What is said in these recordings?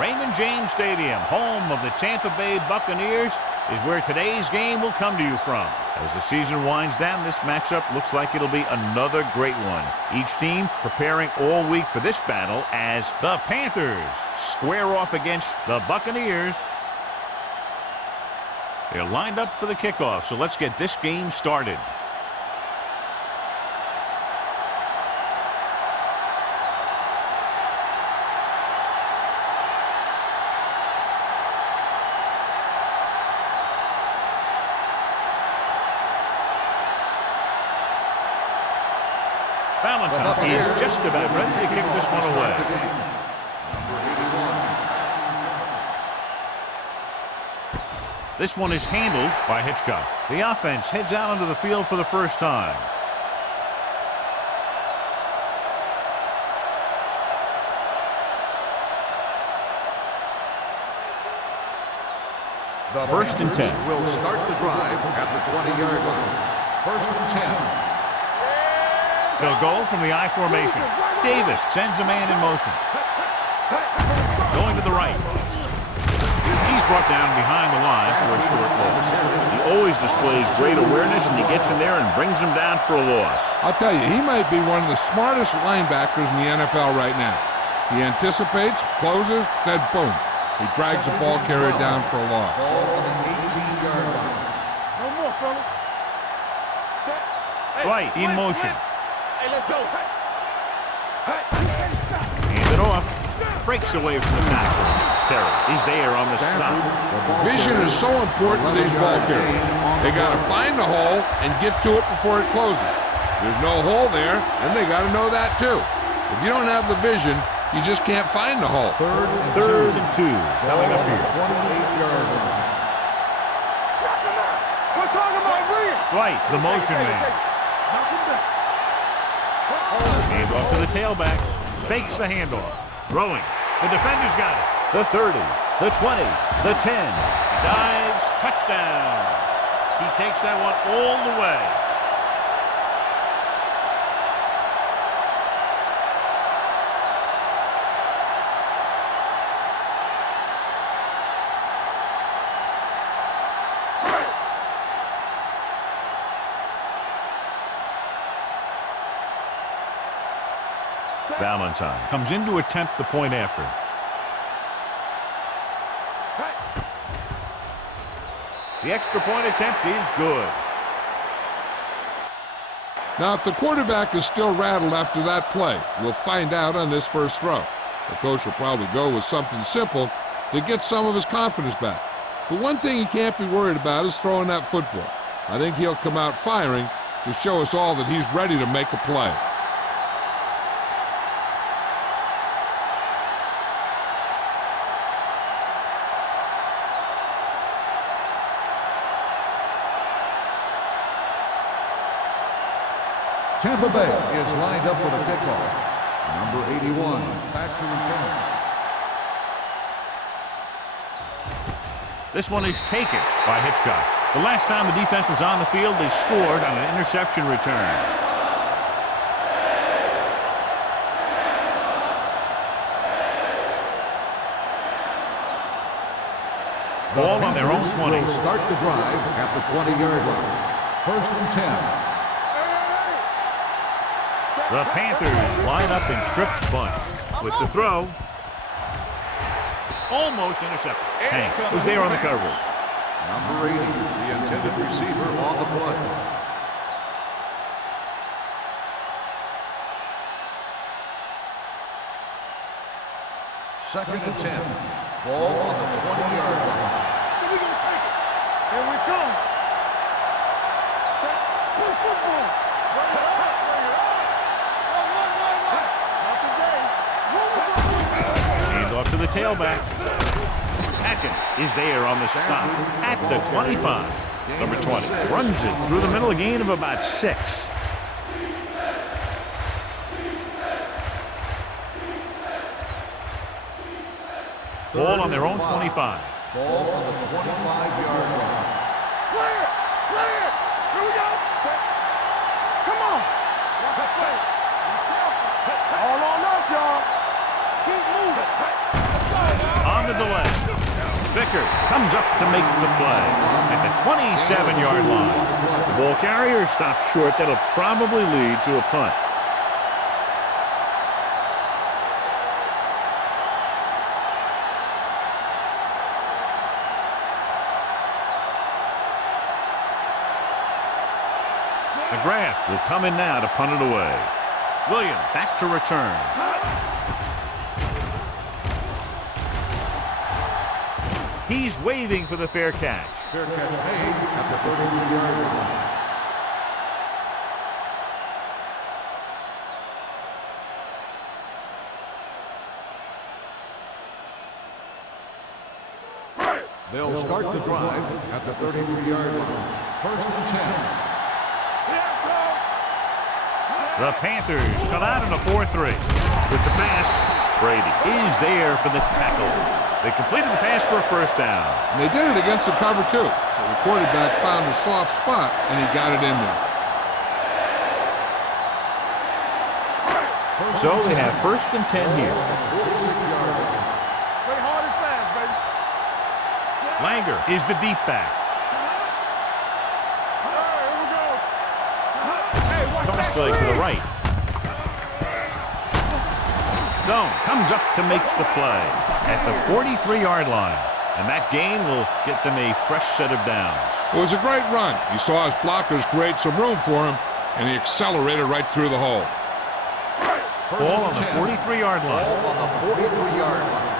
Raymond James Stadium, home of the Tampa Bay Buccaneers, is where today's game will come to you from. As the season winds down, this matchup looks like it'll be another great one. Each team preparing all week for this battle as the Panthers square off against the Buccaneers. They're lined up for the kickoff, so let's get this game started. Valentine is just about ready to kick this one away. This one is handled by Hitchcock. The offense heads out onto the field for the first time. First and 10. Will start the drive at the 20-yard line. First and 10. They'll go from the I formation. Davis sends a man in motion. Going to the right. He's brought down behind the line for a short loss. He always displays great awareness, and he gets in there and brings him down for a loss. I'll tell you, he might be one of the smartest linebackers in the NFL right now. He anticipates, closes, then boom. He drags the ball carrier down for a loss. Ball on the 18-yard line. No more, fellas. Right, in motion. Hey, let's go. Hand it off. Breaks away from the tackle. Terry is there on the stop. Vision is so important to these ball carriers. They got to find the hole and get to it before it closes. There's no hole there, and they got to know that too. If you don't have the vision, you just can't find the hole. Third and two. Coming up here. 28-yard line. We're talking about Williams. Right, the motion man. Hand off to the tailback. Fakes the handoff. Throwing. The defender's got it. The 30, the 20, the 10. Dives. Touchdown. He takes that one all the way. Valentine comes in to attempt the point after. The extra point attempt is good. Now, if the quarterback is still rattled after that play, we'll find out on this first throw. The coach will probably go with something simple to get some of his confidence back. But one thing he can't be worried about is throwing that football. I think he'll come out firing to show us all that he's ready to make a play. Tampa Bay is lined up for the kickoff. Number 81, back to return. This one is taken by Hitchcock. The last time the defense was on the field, they scored on an interception return. Ball on their own 20. Will start the drive at the 20-yard line. First and 10. The Panthers line up in Tripp's bunch. With the throw. Almost intercepted. Hank was there on the coverage. Number 80, the intended receiver on the play. Second and 10. Ball on the 20-yard line. So we're going to take it. Here we come. Set. Good football. Bring it up. Bring it up. Hand off to the tailback. Atkins is there on the stop at the 25. Number 20 runs it through the middle, a gain of about 6. Ball on their own 25. Ball on the 25-yard line. Clear! Clear! Here we go! Set. Come on! All on us, y'all. Keep moving. comes up to make the play at the 27-yard line. The ball carrier stops short. That'll probably lead to a punt. McGrath will come in now to punt it away. Williams back to return. He's waving for the fair catch. Fair catch made at the 33-yard line. They'll start the drive at the 33-yard line. 1st and 10. The Panthers come out in a 4-3. With the pass, Brady is there for the tackle. They completed the pass for a first down. And they did it against the cover, too. So the quarterback found a soft spot, and he got it in there. So they have 1st and 10 here. 46-yard line. Play hard and fast, baby. Langer is the deep back. All right, here we go. Hey, watch Toss that play to the screen. right. Stone comes up to make the play at the 43-yard line. And that gain will get them a fresh set of downs. It was a great run. He saw his blockers create some room for him, and he accelerated right through the hole. Ball on the 43-yard line. Ball on the 43-yard line.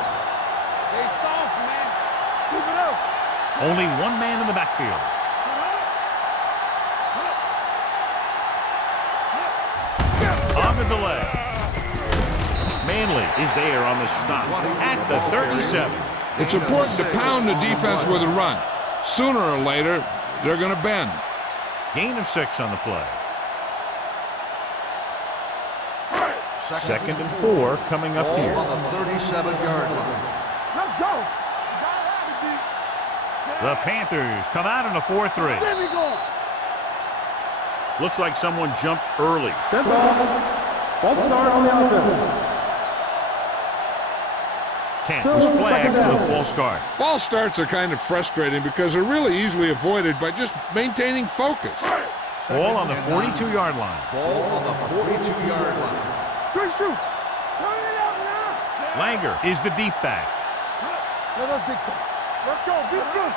Stay soft, man. Keep it up. Only one man in the backfield. On the delay. Manley is there on the stop at the 37. It's important to pound the defense with a run. Sooner or later, they're going to bend. Gain of 6 on the play. 2nd and 4 coming up here. Ball on the 37-yard line. Let's go. The Panthers come out in a 4-3. There we go. Looks like someone jumped early. Dead ball. False start on the offense. Kent Still was second flagged for down. the false start. False starts are kind of frustrating because they're really easily avoided by just maintaining focus. Ball on the 42-yard line. Ball on the 42-yard line. Good shoot. Turn it out now. Langer is the deep back. Let us dictate. Let's go. Be good.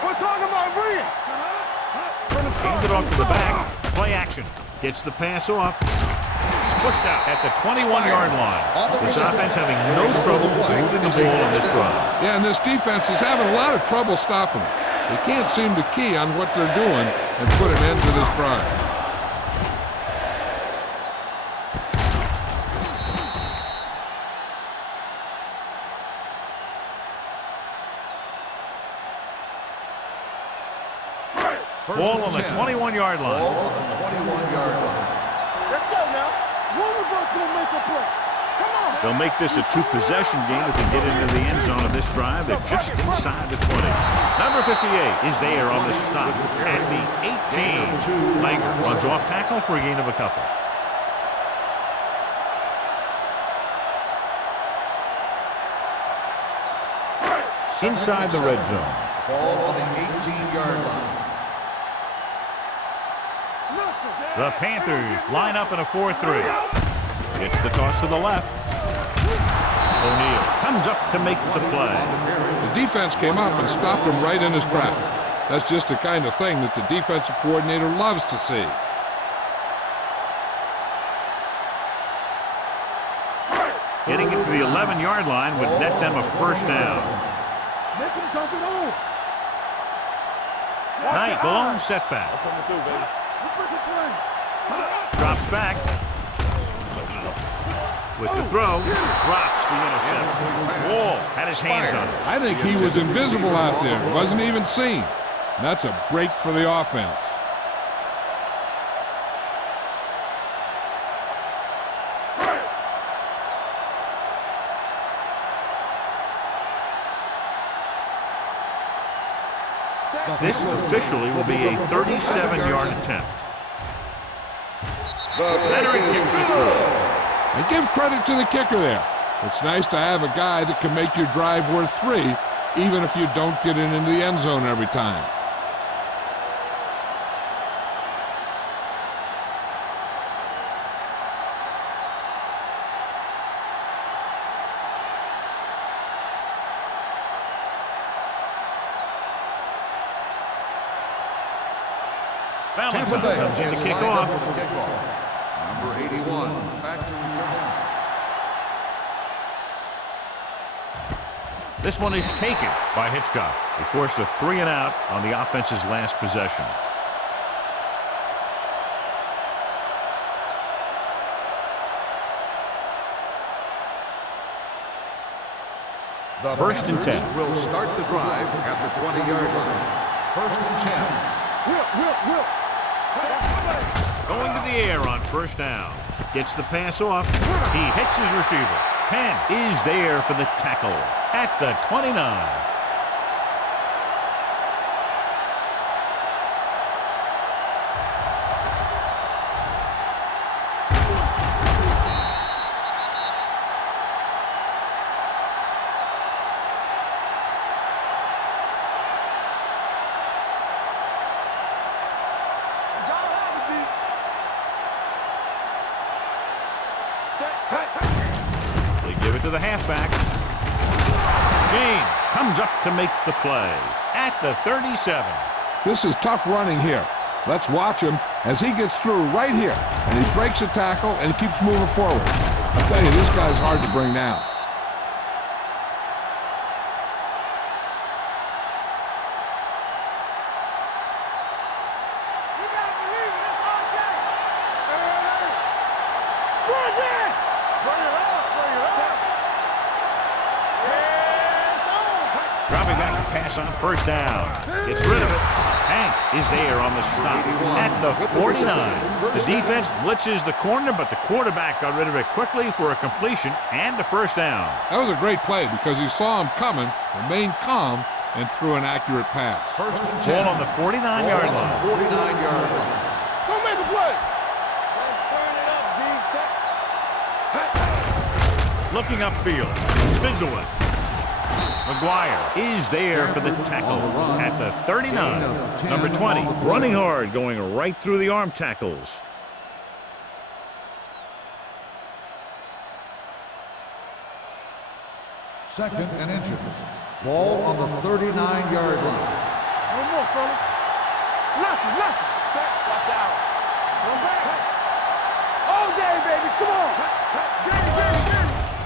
We're talking about bring it. Hand it off to the back. Play action. Gets the pass off. He's pushed out at the 21-yard line. This offense having no trouble moving the ball on this drive. Yeah, and this defense is having a lot of trouble stopping them. They can't seem to key on what they're doing and put an end to this drive. Ball on the 21-yard line. Ball on the 21-yard line. Let's go now. One of us will make a play. Come on. They'll make this a 2-possession game if they get into the end zone of this drive. They're just inside the 20. Number 58 is there on the stop at the 18. Langer runs off tackle for a gain of a couple. Inside the red zone. Ball on the 18-yard line. The Panthers line up in a 4-3. It's the toss to the left. O'Neal comes up to make the play. The defense came up and stopped him right in his tracks. That's just the kind of thing that the defensive coordinator loves to see. Getting it to the 11-yard line would net them a first down. Make him dump it on. Knight, the lone setback. That's what I'm gonna do, baby. Let's make it play. Drops back. With the throw, drops the interception. Wall had his hands on it. I think he was invisible out there. Wasn't even seen. And that's a break for the offense. This officially will be a 37-yard attempt. The veteran kicks it through. And give credit to the kicker there. It's nice to have a guy that can make your drive worth 3 even if you don't get it into the end zone every time. Tampa Bay comes in to is kick lined off. up for the kickoff. Number 81, back to return. This one is taken by Hitchcock. He forced a 3-and-out on the offense's last possession. The First and 10. will start the drive at the 20-yard line. First and 10. Will. Going to the air on first down. Gets the pass off. He hits his receiver. Penn is there for the tackle at the 29. They give it to the halfback. James comes up to make the play at the 37. This is tough running here. Let's watch him as he gets through right here. And he breaks a tackle and he keeps moving forward. I tell you, this guy's hard to bring down. Dropping back to pass on first down. Gets rid of it. Hank is there on the stop at the 49. The defense blitzes the corner, but the quarterback got rid of it quickly for a completion and a first down. That was a great play because he saw him coming, remained calm, and threw an accurate pass. First and 10. Ball on the 49-yard line. 49-yard line. Don't make a play. Let's turn it up, D. Looking upfield. Spins away. McGuire is there for the tackle at the 39. Number 20, running hard, going right through the arm tackles. Second and inches. Ball on the 39-yard line. One more, fella. Left. Set. Watch out. One back. All day, baby. Come on.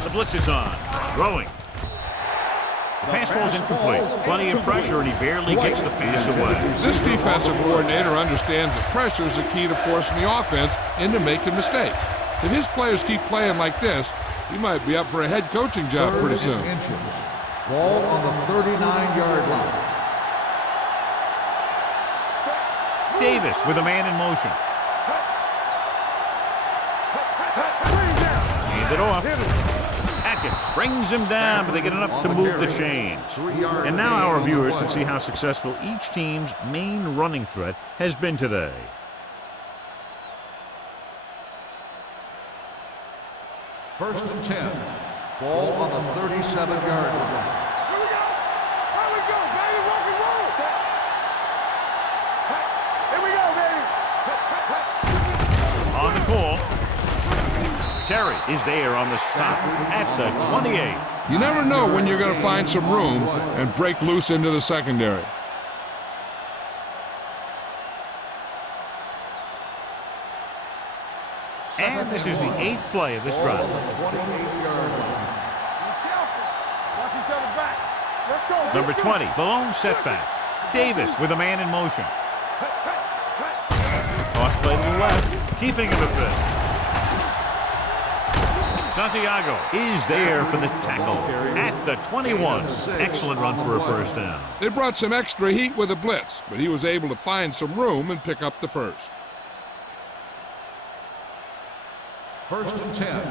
The blitz is on. Throwing. The pass ball's incomplete. Plenty of pressure, and he barely gets the pass away. This defensive coordinator understands that pressure is the key to forcing the offense into making mistakes. If his players keep playing like this, he might be up for a head coaching job pretty soon. Inches. Ball on the 39-yard line. Davis with a man in motion. Hand it off. Hackett brings him down, but they get enough to move the chains. And now our viewers can see how successful each team's main running threat has been today. First and 10. Ball on the 37-yard line. Here we go. Baby. Rock and roll. Here we go, baby. On the call. Terry is there on the stop at the 28. You never know when you're going to find some room and break loose into the secondary. And this is the 8th play of this drive. Ball on the 28-yard line. Be careful. Watch each other back. Let's go. Number 20, the lone setback. Davis with a man in motion. Toss play to the left, keeping him a bit. Santiago is there for the tackle at the 21. Excellent run for a first down. They brought some extra heat with a blitz, but he was able to find some room and pick up the first. First and 10.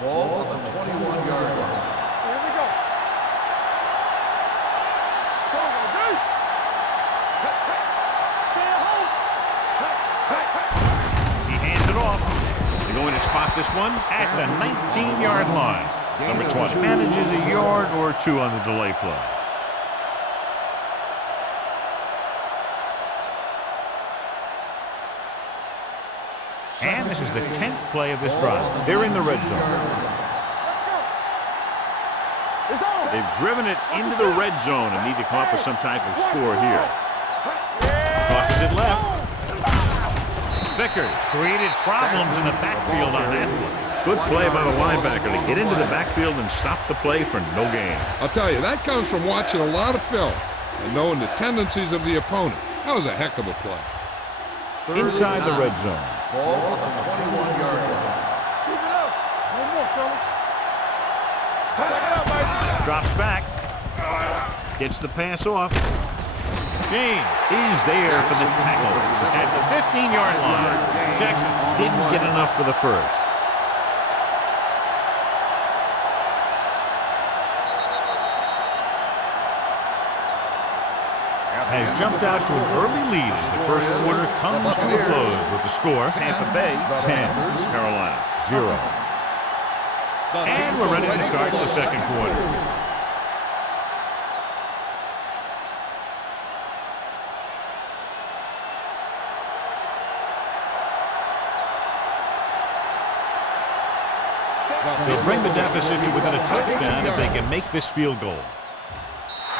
Ball on the 21-yard line. Here we go. So, dude. He hands it off. They're going to spot this one at the 19-yard line. Number 20 manages a yard or two on the delay play. And this is the 10th play of this drive. They're in the red zone. They've driven it into the red zone and need to come up with some type of score here. Tosses it left. Vickers created problems in the backfield on that one. Good play by the linebacker to get into the backfield and stop the play for no gain. I'll tell you, that comes from watching a lot of film and knowing the tendencies of the opponent. That was a heck of a play. Inside the red zone. Ball on the 21-yard line. Keep it up. One more, fella. Check it out, Mike. Drops back. Gets the pass off. James is there for the tackle at the 15-yard line. Jackson didn't get enough for the first. Has jumped out to an early lead as the first quarter comes to a close with the score Tampa Bay 10, Carolina 0. And we're ready to start the second quarter. They'll bring the deficit to within a touchdown if they can make this field goal.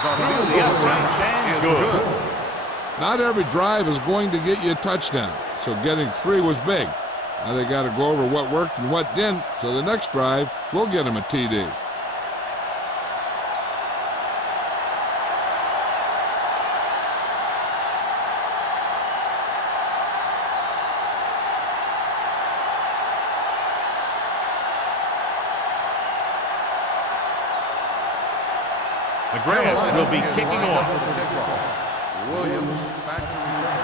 Through the uprights and good. Not every drive is going to get you a touchdown, so getting 3 was big. Now they got to go over what worked and what didn't, so the next drive will get them a TD. McGrath will be kicking off. Williams back to return.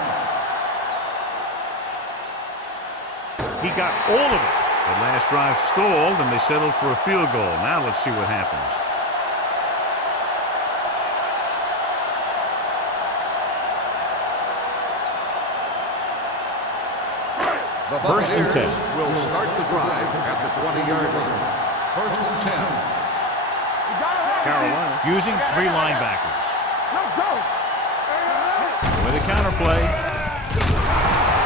He got all of it. The last drive stalled, and they settled for a field goal. Now let's see what happens. The First and 10. Will start the drive at the 20-yard line. First and 10. Carolina using 3 linebackers. Let's go. With a counter play.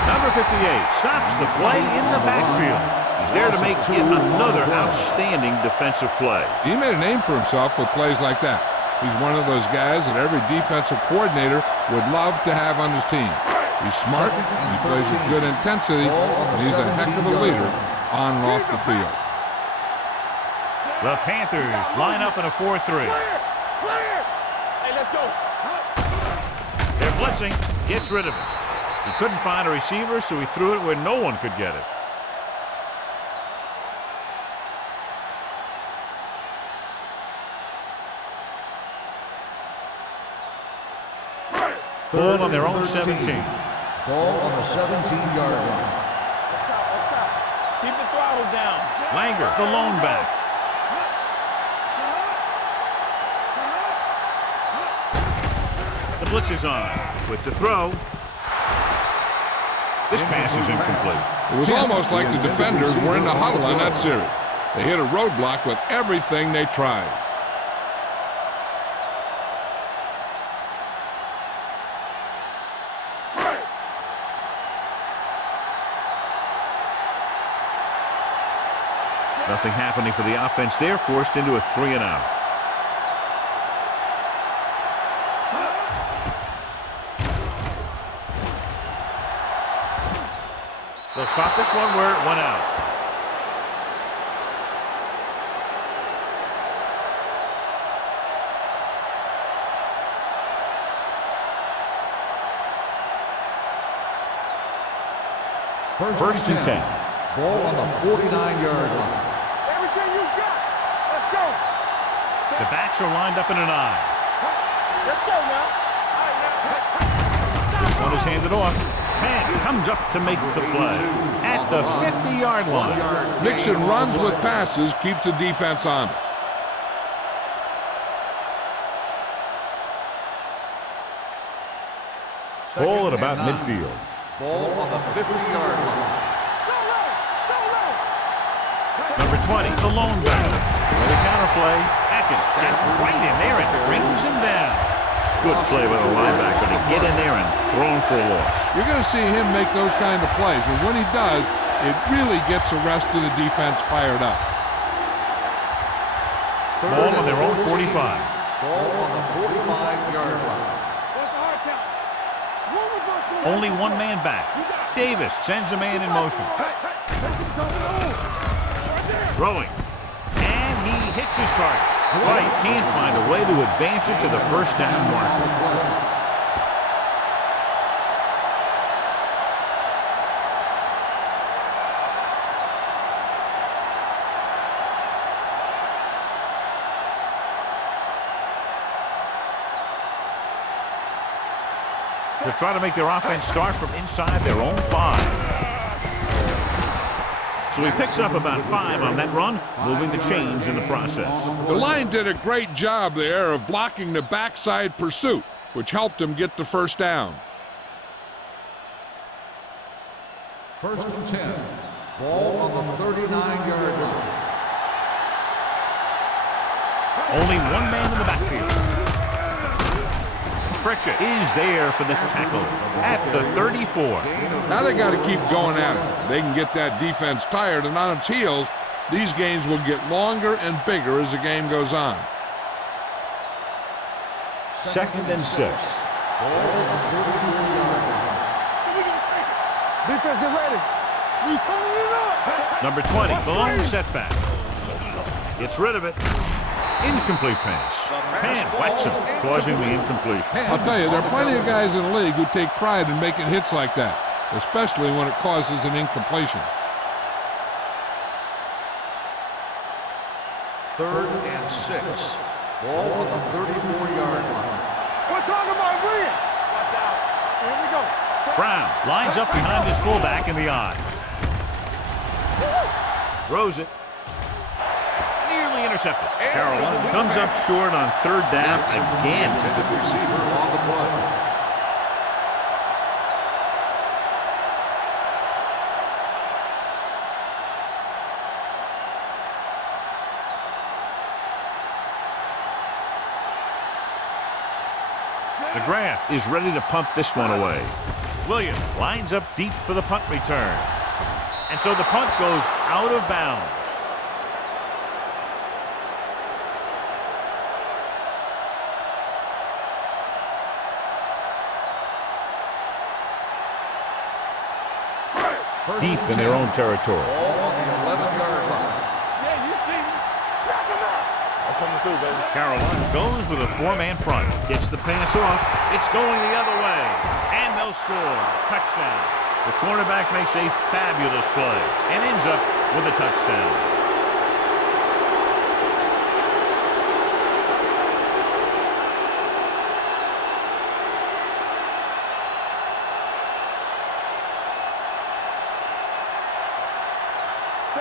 Number 58 stops the play in the backfield. He's there to make yet another outstanding defensive play. He made a name for himself with plays like that. He's one of those guys that every defensive coordinator would love to have on his team. He's smart, he plays with good intensity, and he's a heck of a leader on and off the field. The Panthers line up in a 4-3. Hey, let's go. They're blitzing. Gets rid of it. He couldn't find a receiver, so he threw it where no one could get it. Ball on their own 17. Ball on the 17-yard line. Up top. Keep the throttle down. Langer, the lone back. The blitz is on. With the throw. This pass is incomplete. It was almost like the defenders were in the huddle on that series. They hit a roadblock with everything they tried. Nothing happening for the offense. They're forced into a 3-and-out. They'll spot this one where it went out. First and 10. Ball on the 49-yard line. Everything you got. Let's go. The backs are lined up in an eye. Let's go now. All right, now. This one is handed off. Man comes up to make the play at the 50-yard line. Nixon runs with passes, keeps the defense honest. Ball at about midfield. Ball on the 50-yard line. Number 20, the lone back. With a counter play, Atkins gets right in there and brings him down. Good play by the linebacker to get in there and throw him for a loss. You're going to see him make those kind of plays, and when he does, It really gets the rest of the defense fired up. Ball on their own 45. Ball on the 45-yard line. Only one man back. Davis sends a man in motion. Throwing. And he hits his target. White can't find a way to advance it to the first down marker. They'll try to make their offense start from inside their own 5. So he picks up about 5 on that run, moving the chains in the process. The line did a great job there of blocking the backside pursuit, which helped him get the first down. 1st and 10. Ball on the 39-yard line. Only one man in the backfield. Pritchett is there for the tackle at the 34. Now they got to keep going at it. They can get that defense tired and on its heels. These games will get longer and bigger as the game goes on. 2nd and 6. Defense, get ready. We turning it up. Number 20, the lone setback. Gets rid of it. Incomplete pass. Pan whacks him, causing the incompletion. I'll tell you, there are plenty of guys in the league who take pride in making hits like that, especially when it causes an incompletion. 3rd and 6. Ball on the 34-yard line. We're talking about Williams. Watch out. Here we go. Brown lines up behind his fullback in the eye. Throws it. Nearly intercepted. Carolina comes up short on 3rd down again. Intended receiver on the play. McGrath is ready to punt this one away. Williams lines up deep for the punt return. And so the punt goes out of bounds. Deep in their own territory. Ball on the 11-yard line. Yeah, you see me. Back him up. I'm coming through, baby. Carolina goes with a 4-man front. Gets the pass off. It's going the other way. And they'll score. Touchdown. The cornerback makes a fabulous play and ends up with a touchdown.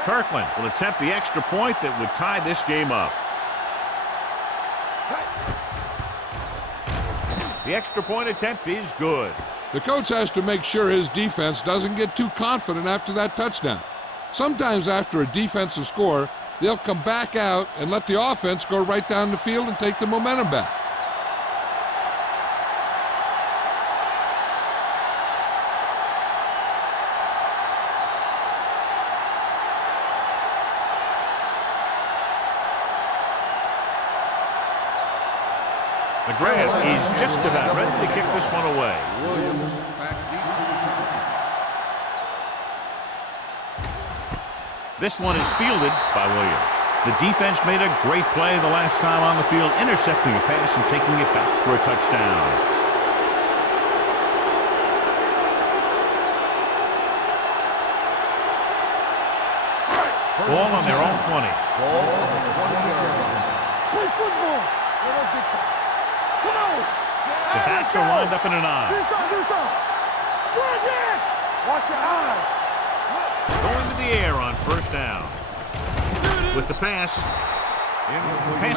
Kirkland will attempt the extra point that would tie this game up. The extra point attempt is good. The coach has to make sure his defense doesn't get too confident after that touchdown. Sometimes after a defensive score, they'll come back out and let the offense go right down the field and take the momentum back. McGrath is just about ready to kick this one away. Williams back deep to return. This one is fielded by Williams. The defense made a great play the last time on the field, intercepting a pass and taking it back for a touchdown. Ball on their own 20. Ball on the 20-yard line. Play football. Let us get caught. Come on. The backs are lined up in an I. Do some. Go again. Watch your eyes. Going to the air on 1st down. With the pass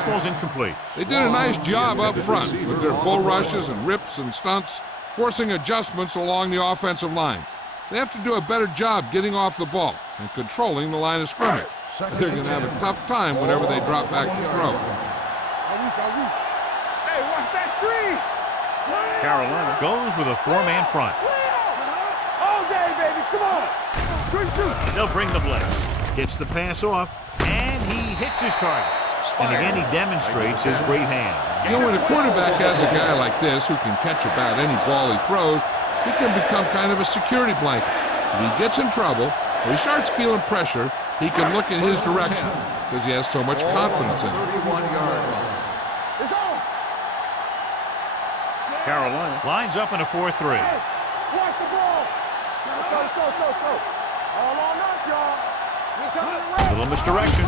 falls incomplete. They did a nice job up front with their bull rushes and rips and stunts, forcing adjustments along the offensive line. They have to do a better job getting off the ball and controlling the line of scrimmage. They're going to have a tough time whenever they drop back to throw. Hey, watch that screen. Carolina goes with a 4-man front. All day, baby. Come on. Good shoot. They'll bring the blitz. Gets the pass off, and he hits his target. And again, he demonstrates his great hands. You know, when a quarterback has a guy like this who can catch about any ball he throws, he can become kind of a security blanket. If he gets in trouble or he starts feeling pressure, he can look in his direction because he has so much confidence in it. 31-yard line. It's on. Carolina lines up in a 4-3. Watch the ball. Let's go, let's go, let's go, let's go. All on us, y'all. We coming around. Little misdirection.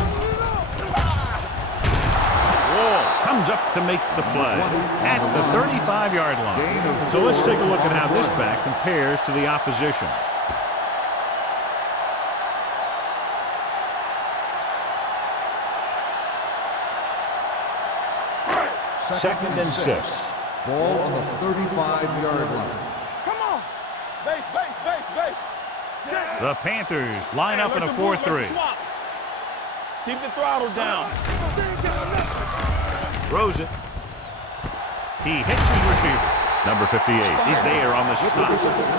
Wall comes up to make the play at the 35-yard line. So let's take a look at how this back compares to the opposition. Second and 6. Ball on the 35-yard line. Come on. Base, base, base, base. Check. The Panthers line up in a 4-3. Keep the throttle down. Throws it. He hits his receiver. Number 58 is there on the stop.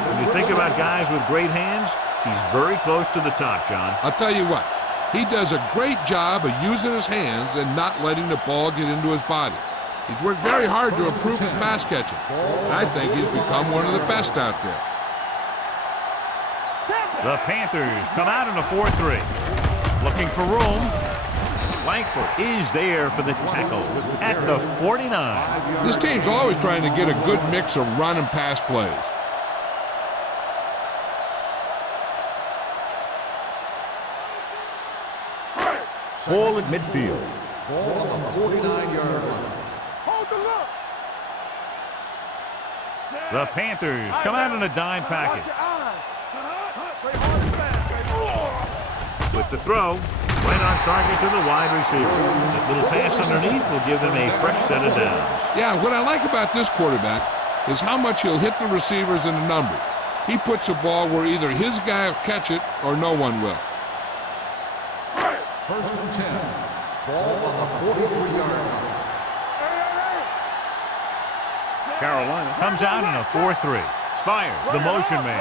When you think about guys with great hands, he's very close to the top, John. I'll tell you what, he does a great job of using his hands and not letting the ball get into his body. He's worked very hard to improve his pass catching. And I think he's become one of the best out there. The Panthers come out in a 4-3. Looking for room. Langford is there for the tackle at the 49. This team's always trying to get a good mix of run and pass plays. Ball at midfield. Ball on the 49-yard line. Hold the look. The Panthers come out in a dime package. Watch your eyes. Play hard and fast, baby. With the throw, right on target to the wide receiver. That little pass underneath will give them a fresh set of downs. Yeah, what I like about this quarterback is how much he'll hit the receivers in the numbers. He puts a ball where either his guy will catch it or no one will. First and 10. Ball on the 43-yard line. Carolina comes out in a 4-3. Spire, the motion man.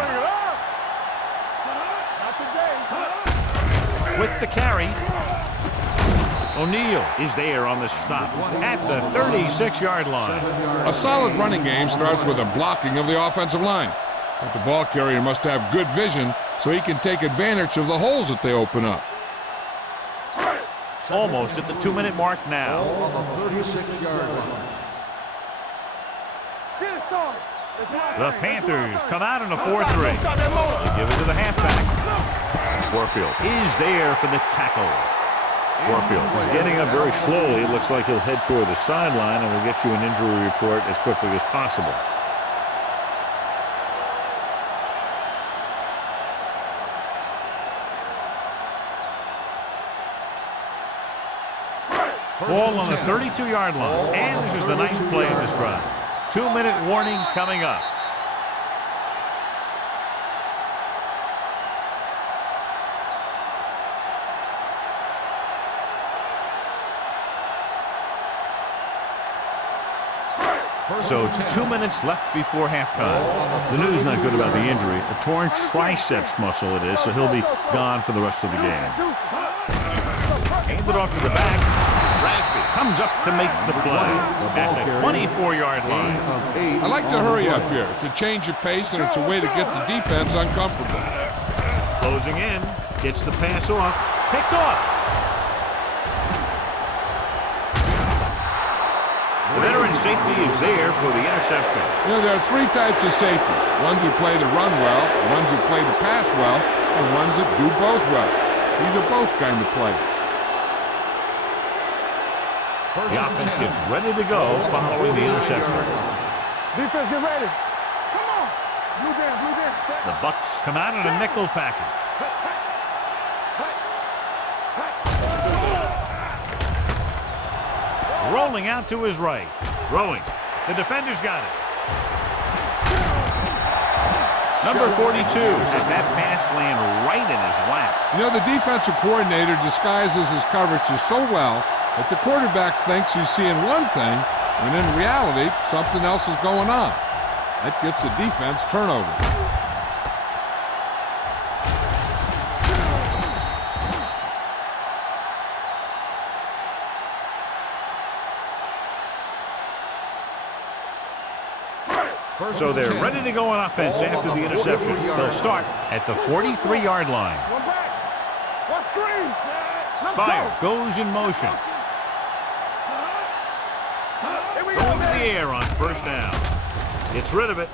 Not today. With the carry. O'Neal is there on the stop at the 36-yard line. A solid running game starts with a blocking of the offensive line. But the ball carrier must have good vision so he can take advantage of the holes that they open up. Almost at the 2-minute mark now. Ball on the 36-yard line. Get it started. The Panthers come out in a 4-3. They give it to the halfback. Warfield is there for the tackle. Warfield is getting up very slowly. It looks like he'll head toward the sideline, and we'll get you an injury report as quickly as possible. Ball on the 32-yard line. And this is the nice play of this drive. 2-minute warning coming up. So 2 minutes left before halftime. The news not good about the injury. A torn triceps muscle it is, so he'll be gone for the rest of the game. Handed off to the back. Rasby comes up to make the play at the 24-yard line. I like to hurry up here. It's a change of pace, and it's a way to get the defense uncomfortable. Closing in. Gets the pass off. Picked off. The veteran safety is there for the interception. You know, there are three types of safety. Ones who play the run well, ones who play the pass well, and ones that do both well. These are both kind of players. The offense gets ready to go following the interception. Defense, get ready. Come on. Blue band, blue band. The Bucks come out in a nickel package. Rolling out to his right. Throwing. The defender's got it. Number 42. And that pass land right in his lap. You know, the defensive coordinator disguises his coverages so well that the quarterback thinks he's seeing one thing, when in reality, something else is going on. That gets the defense turnover. So they're ready to go on offense after the interception. They'll start at the 43-yard line. One back. One screen. Let's Spire goes in motion. Here we Going go, to the air on first down. Gets rid of it.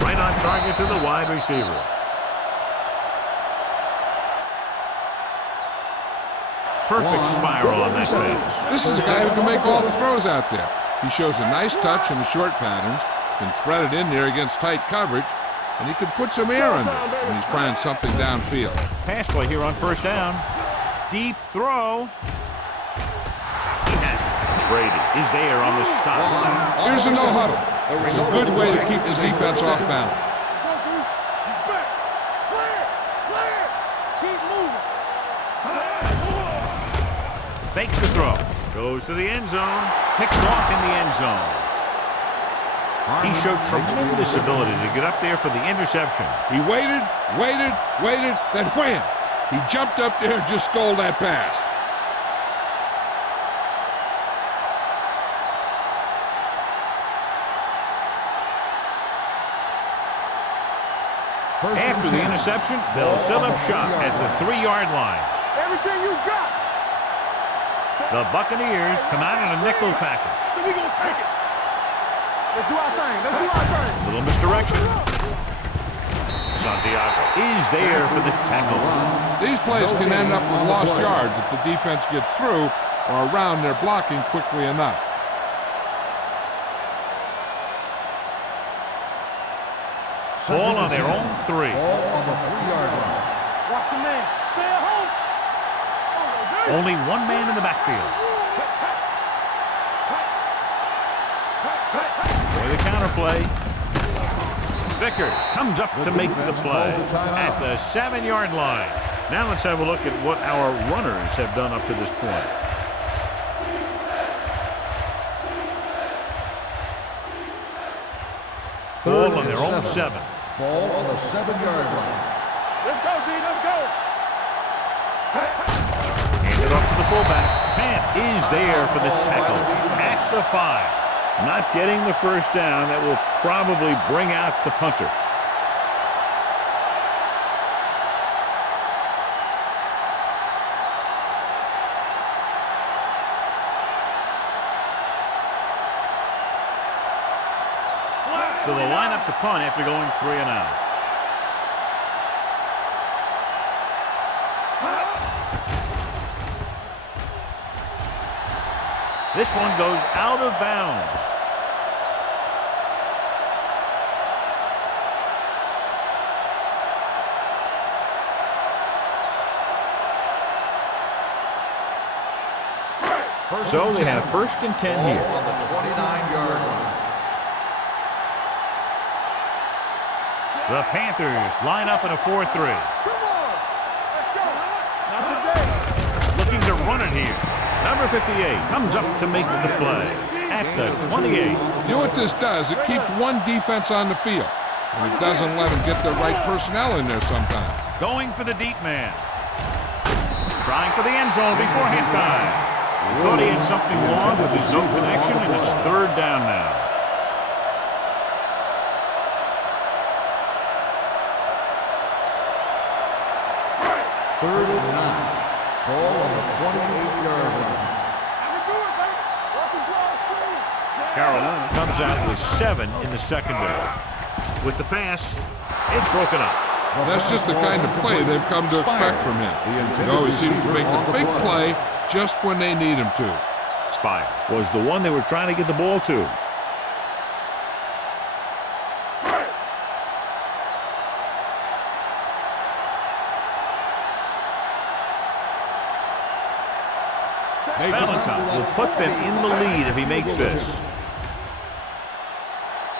Right on target to the wide receiver. Perfect spiral on that pass. This is a guy who can make all the throws out there. He shows a nice touch in the short patterns, can thread it in there against tight coverage, and he can put some air under it when he's trying something downfield. Pass play here on first down. Deep throw. He has it. Brady is there on the stop. Here's a no huddle. It's a good way to keep the defense off balance. He's back. Clear. Clear. Keep moving. Fakes the throw. Goes to the end zone. Picked off in the end zone. He showed tremendous ability to get up there for the interception. He waited, then wham! He jumped up there and just stole that pass. After the interception, they'll set up shop at the 3-yard line. Everything you got. The Buccaneers come out in a nickel package. So we gonna take it. Let's do our thing. Let's do our thing. Little misdirection. Santiago is there for the tackle. These plays can end up with lost yards if the defense gets through or around their blocking quickly enough. Ball on their own 3. Ball on the 3-yard line. Watch your man. Stay at home. Only one man in the backfield. For the counterplay. Vickers comes up to make the play at the 7-yard line. Now let's have a look at what our runners have done up to this point. Ball on their own 7. Ball on the 7-yard line. Let's go, D. Let's go. Handed off to the fullback. Pant is there for the tackle at the 5. Not getting the first down. That will probably bring out the punter. So they'll line up to punt after going 3 and out. This one goes out of bounds. So they have first and 10 here. On the 29-yard line. The Panthers line up in a 4-3. Come on. Let's go. Not today. Looking to run it here. Number 58 comes up to make the play at the 28. You know what this does? It keeps one defense on the field, and it doesn't let them get the right personnel in there sometimes. Going for the deep man. Trying for the end zone before halftime. Thought he had something wrong with his no connection, and it's 3rd down now. Third and 9. Ball on the 28-yard line. Carolina comes out with 7 in the secondary. With the pass, it's broken up. That's just the kind of play they've come to expect from him. He always seems to make the big play just when they need him to. Spire was the one they were trying to get the ball to. Valentine will put them in the lead if he makes this.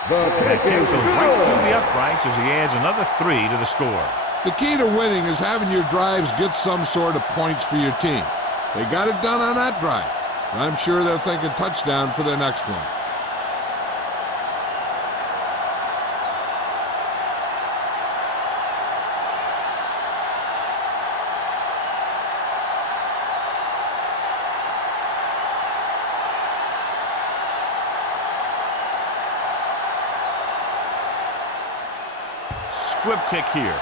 That kick goes right through the uprights as he adds another 3 to the score. The key to winning is having your drives get some sort of points for your team. They got it done on that drive. And I'm sure they're thinking touchdown for their next one. squib kick here.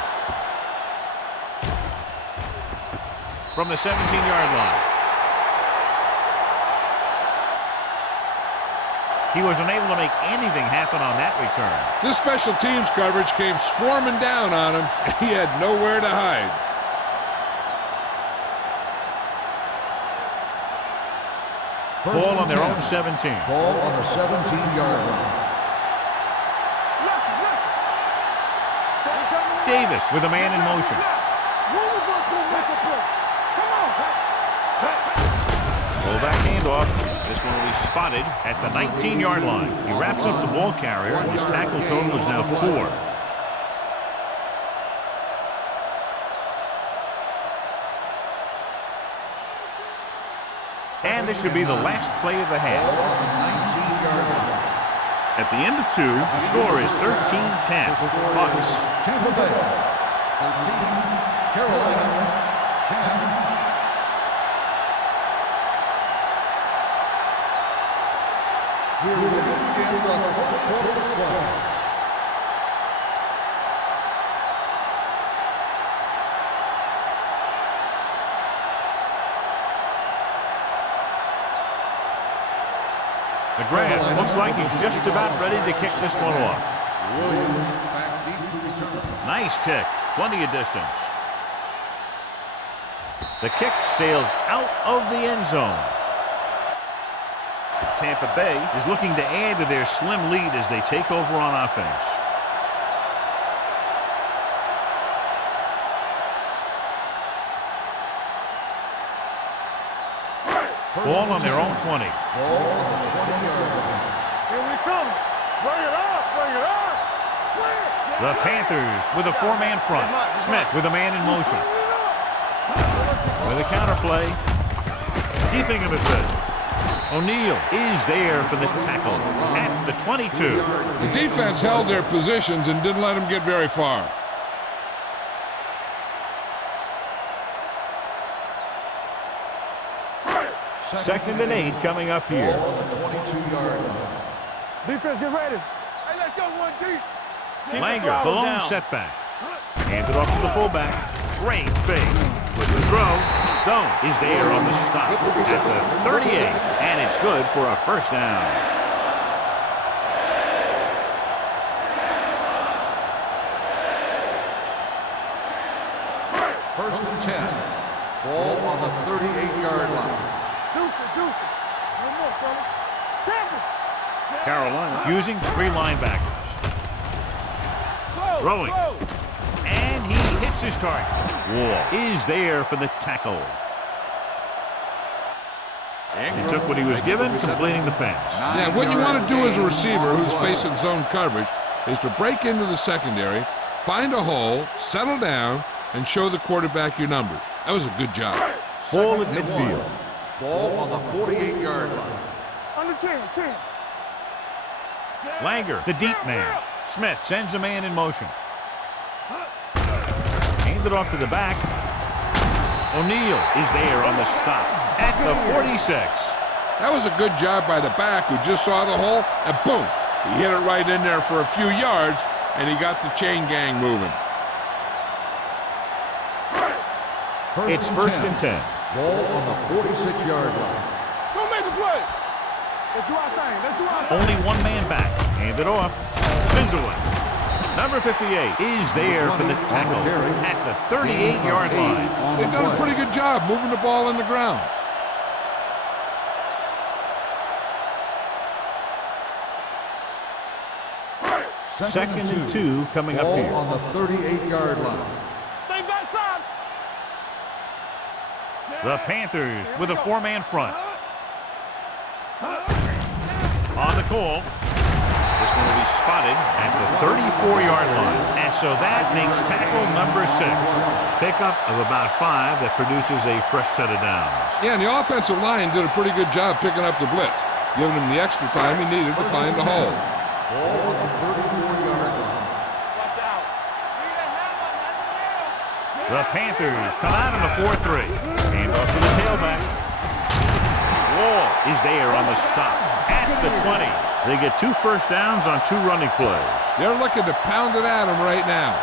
From the 17-yard line. He was unable to make anything happen on that return. This special teams coverage came swarming down on him, and he had nowhere to hide. Ball on their own 17. Ball on the 17-yard line. Davis with a man in motion. Fullback handoff. This one will be spotted at the 19-yard line. He wraps up the ball carrier, and his tackle total is now 4. And this should be the last play of the half. At the end of 2, the score is 13-10. Bucks. Tampa Bay 13, Carolina 10. Here we begin the fourth quarter of play. The grab looks like he's just about ready to kick this one off. Williams back deep to return. Nice kick. Plenty of distance. The kick sails out of the end zone. Tampa Bay is looking to add to their slim lead as they take over on offense. Ball on their own 20. Ball on the 20-yard line. Here we come. Bring it up, bring it up. The Panthers with a 4-man front. Smith with a man in motion. With a counterplay. Keeping him at bay. O'Neal is there for the tackle at the 22. The defense held their positions and didn't let them get very far. Second and 8 coming up here. Ball on the 22-yard line. Defense, get ready. Hey, let's go one deep. Langer, the lone setback. Handed off to the fullback. Great fake. With the throw, Stone is there on the stop at the 38, and it's good for a first down. First and 10. Ball on the 38-yard line. Deuce. No more, fella. Tampa. Carolina using 3 linebackers. Throwing. And he hits his target. Wall is there for the tackle. He took what he was given, completing the pass. Yeah, what you want to do as a receiver who's facing zone coverage is to break into the secondary, find a hole, settle down, and show the quarterback your numbers. That was a good job. Ball at midfield. Ball on the 48-yard line. Under 10. Langer, the deep man. Smith sends a man in motion. Handed off to the back. O'Neal is there on the stop at the 46. That was a good job by the back who just saw the hole, and boom, he hit it right in there for a few yards, and he got the chain gang moving. It's first and 10. Ball on the 46-yard line. Go make the play. Let's do our thing. Only one man back. Handed off. Spins away. Number 58 is there for the tackle at the 38-yard line. They've done a pretty good job moving the ball on the ground. Second and 2 coming up here. On the 38-yard line. Stay backside. The Panthers with a 4-man front. On the call. This one will be spotted at the 34-yard line. And so that makes tackle number 6. Pickup of about 5 that produces a fresh set of downs. Yeah, and the offensive line did a pretty good job picking up the blitz, giving him the extra time he needed to find the hole. Ball on the 34-yard line. Watch out. The Panthers come out in a 4-3. Hand off to the tailback. Wall is there on the stop at the 20. They get 2 first downs on 2 running plays. They're looking to pound it at him right now.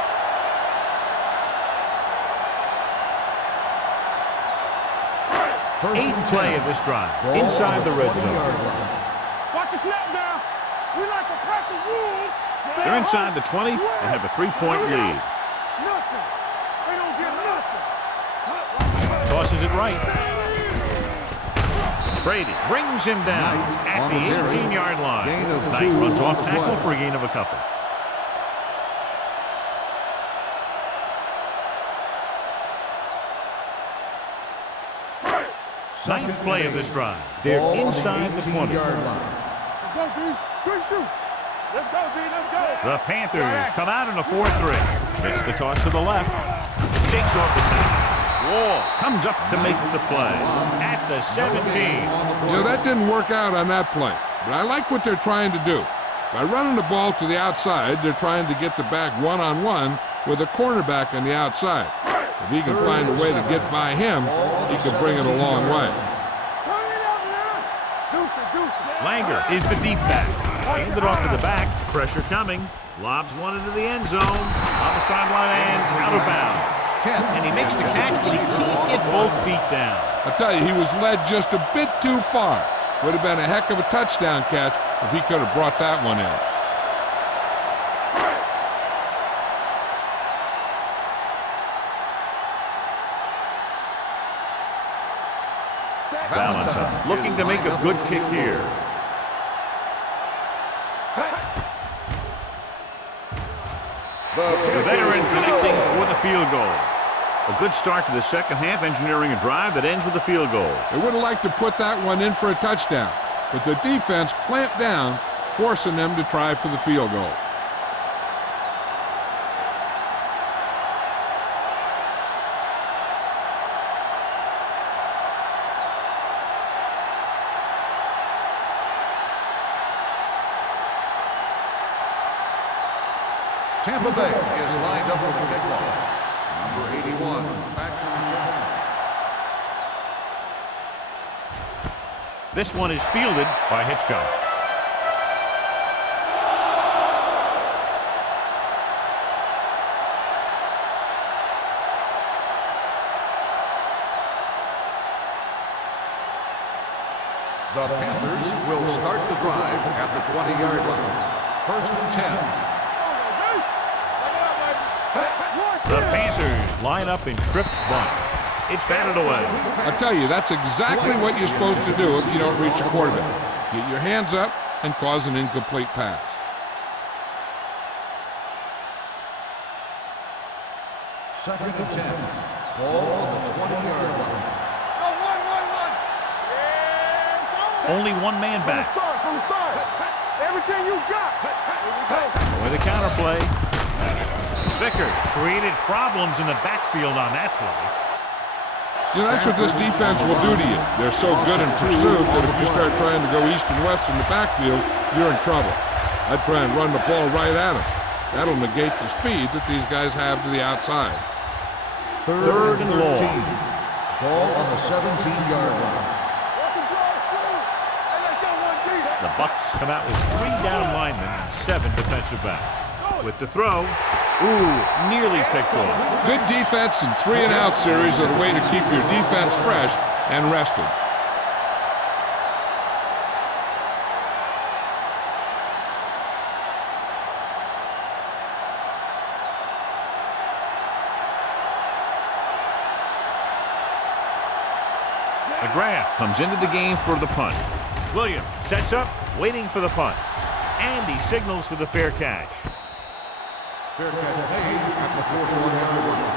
Eighth play of this drive, inside the red zone. Watch the snap now. We like a pack of wolves. They're inside the 20 and have a 3-point lead. Nothing. They don't get nothing. Tosses it right. Brady brings him down at the 18-yard line. Knight runs off tackle for a gain of a couple. Ninth play of this drive. They're inside the 20. Let's go, D. Good shoot. Let's go, D. Let's go. The Panthers come out in a 4-3. Makes the toss to the left. Shakes off the tackle. Wall comes up to make the play at the 17. You know, that didn't work out on that play, but I like what they're trying to do. By running the ball to the outside, they're trying to get the back one-on-one with a cornerback on the outside. If he can find a way to get by him, he can bring it a long way. Langer is the deep back. Handed off to the back. Pressure coming. Lobs one into the end zone. On the sideline and out of bounds. And he makes the catch, but he can't get both feet down. I tell you, he was led just a bit too far. Would have been a heck of a touchdown catch if he could have brought that one in. Valentine looking to make a good kick here. The veteran connecting for the field goal. A good start to the second half, engineering a drive that ends with a field goal. They would have liked to put that one in for a touchdown, but the defense clamped down, forcing them to try for the field goal. Tampa Bay is lined up for the kickoff. Number 81, back to return. This one is fielded by Hitchcock. The Panthers will start the drive at the 20-yard line. 1st and 10. The Panthers line up in Tripp's bunch. It's batted away. I tell you, that's exactly what you're supposed to do if you don't reach a quarterback. Get your hands up and cause an incomplete pass. Second and 10. Ball on the 20-yard line. Only one man back. From the start. Everything you got. With a counter play. Vickers created problems in the backfield on that play. You know, that's what this defense will do to you. They're so good in pursuit that if you start trying to go east and west in the backfield, you're in trouble. I'd try and run the ball right at them. That'll negate the speed that these guys have to the outside. Third and long. Ball on the 17-yard line. The Bucs come out with 3 down linemen and 7 defensive backs. With the throw, nearly picked off. Good defense and 3-and-out series are the way to keep your defense fresh and rested. McGrath comes into the game for the punt. Williams sets up, waiting for the punt. And he signals for the fair catch. Fair catch made at the 41-yard line.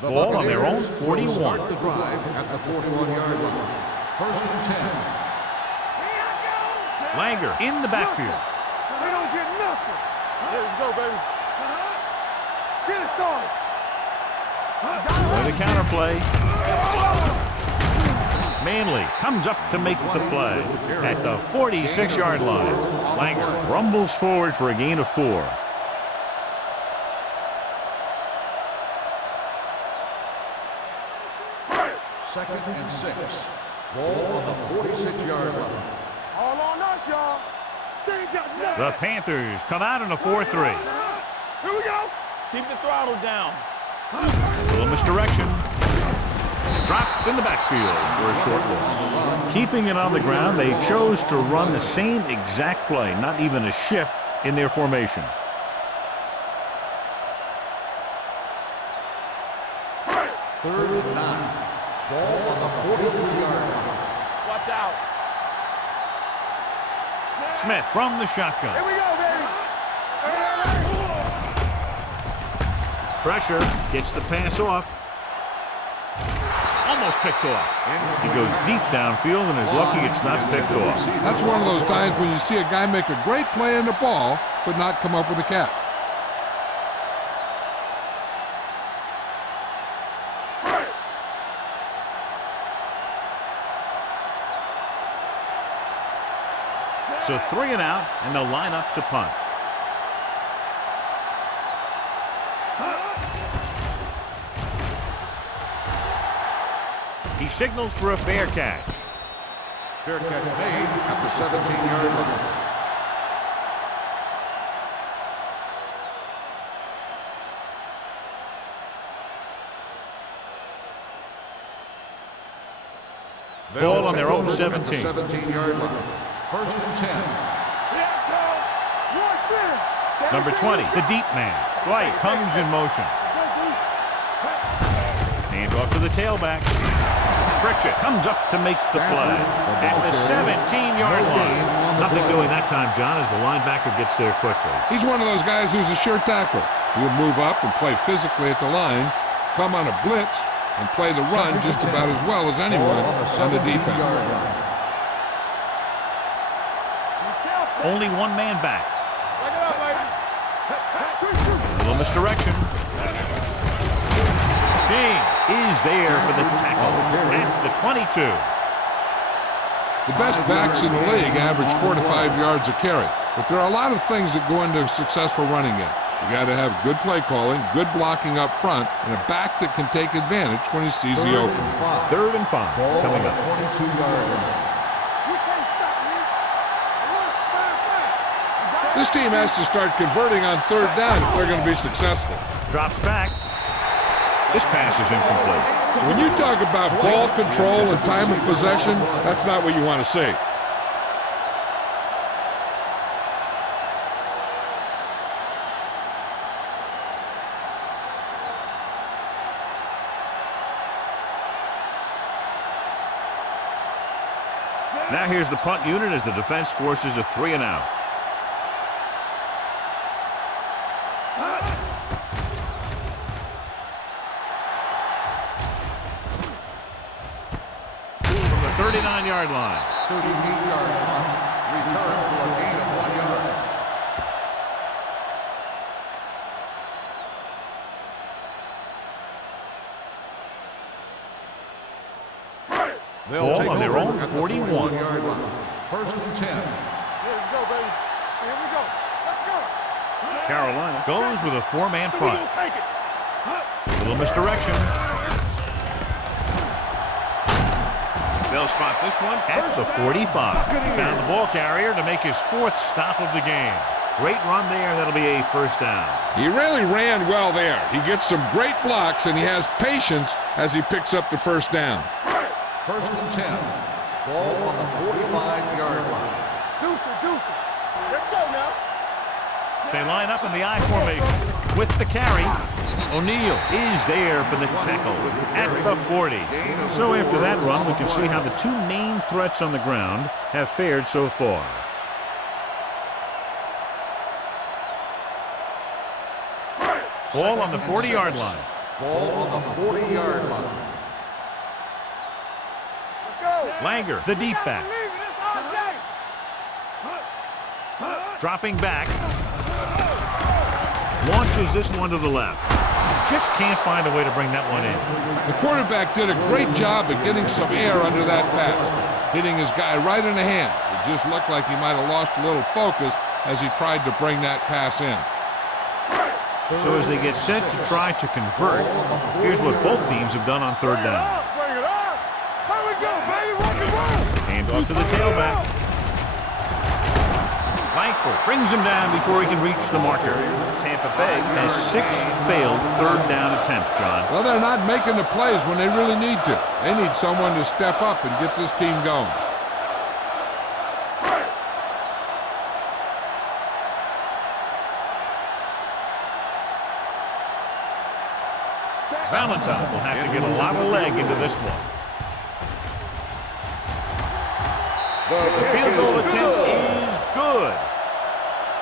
The Ball on their own Buccaneers 41. will start the drive at the 41-yard line. 1st and 10. Langer in the backfield. They don't get nothing. Let's go, baby. Get it started. With a counter play. Manley comes up to make the play at the 46-yard line. Langer rumbles forward for a gain of 4. Second and 6. Ball on the 46-yard line. All on us, y'all. The Panthers come out in a 4-3. Here we go. Keep the throttle down. A little misdirection. Dropped in the backfield for a short loss. Keeping it on the ground, they chose to run the same exact play, not even a shift in their formation. Third and 9. Ball on the 43-yard line. Watch out. Smith from the shotgun. Here we go, baby. Pressure gets the pass off. Almost picked off. He goes deep downfield and is lucky it's not picked off. That's one of those times when you see a guy make a great play on the ball, but not come up with a catch. So 3 and out, and they'll line up to punt. He signals for a fair catch. Fair catch made at the 17-yard line. Ball on their own 17. 17-yard line. First and 10. Number 20, the deep man. White comes in motion. Hand off to the tailback. Pritchett comes up to make the play. At the 17-yard line. Nothing doing that time, John, as the linebacker gets there quickly. He's one of those guys who's a sure tackler. He'll move up and play physically at the line, come on a blitz, and play the run just about as well as anyone on the defense. Only one man back. A little misdirection. James is there for the tackle at the 22. The best backs in the league average 4 to 5 yards a carry, but there are a lot of things that go into a successful running game. You got to have good play calling, good blocking up front, and a back that can take advantage when he sees the opening. 3rd and 5 coming up. 22-yard line. This team has to start converting on 3rd down if they're going to be successful. Drops back. This pass is incomplete. When you talk about ball control and time of possession, that's not what you want to see. Now here's the punt unit as the defense forces a 3 and out. From the 39-yard line. 38-yard punt. Return for a gain of 1 yard. They'll take on their over own at the 41. 41-yard line. First and 10. Here we go, baby. Here we go. Let's go. Carolina goes with a 4-man We're front. gonna take it. A little misdirection. They'll spot this one at the 45. He found the ball carrier to make his 4th stop of the game. Great run there. That'll be a 1st down. He really ran well there. He gets some great blocks, and he has patience as he picks up the 1st down. First and 10. Ball on the 45-yard line. Deuce. Let's go now. They line up in the I formation with the carry. O'Neal is there for the tackle at the 40. So after that run, we can see how the 2 main threats on the ground have fared so far. Ball on the 40-yard line. Ball on the 40-yard line. Let's go. Langer, the deep back. Dropping back. Launches this one to the left. Just can't find a way to bring that one in. The quarterback did a great job of getting some air under that pass, hitting his guy right in the hand. It just looked like he might have lost a little focus as he tried to bring that pass in. So as they get set to try to convert, here's what both teams have done on 3rd down. Bring it up. Here we go, baby. Rock and roll. Hand off to the tailback. Langford brings him down before he can reach the marker. Tampa Bay has 6 failed third down attempts, John. Well, they're not making the plays when they really need to. They need someone to step up and get this team going. Valentine will have to get a lot of leg into this one. The field goal attempt is good.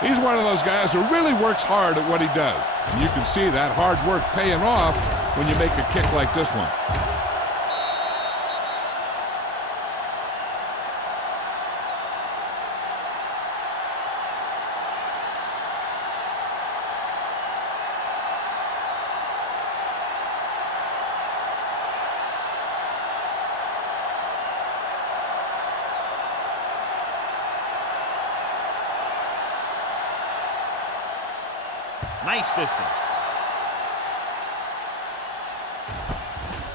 He's one of those guys who really works hard at what he does. And you can see that hard work paying off when you make a kick like this one. Nice distance.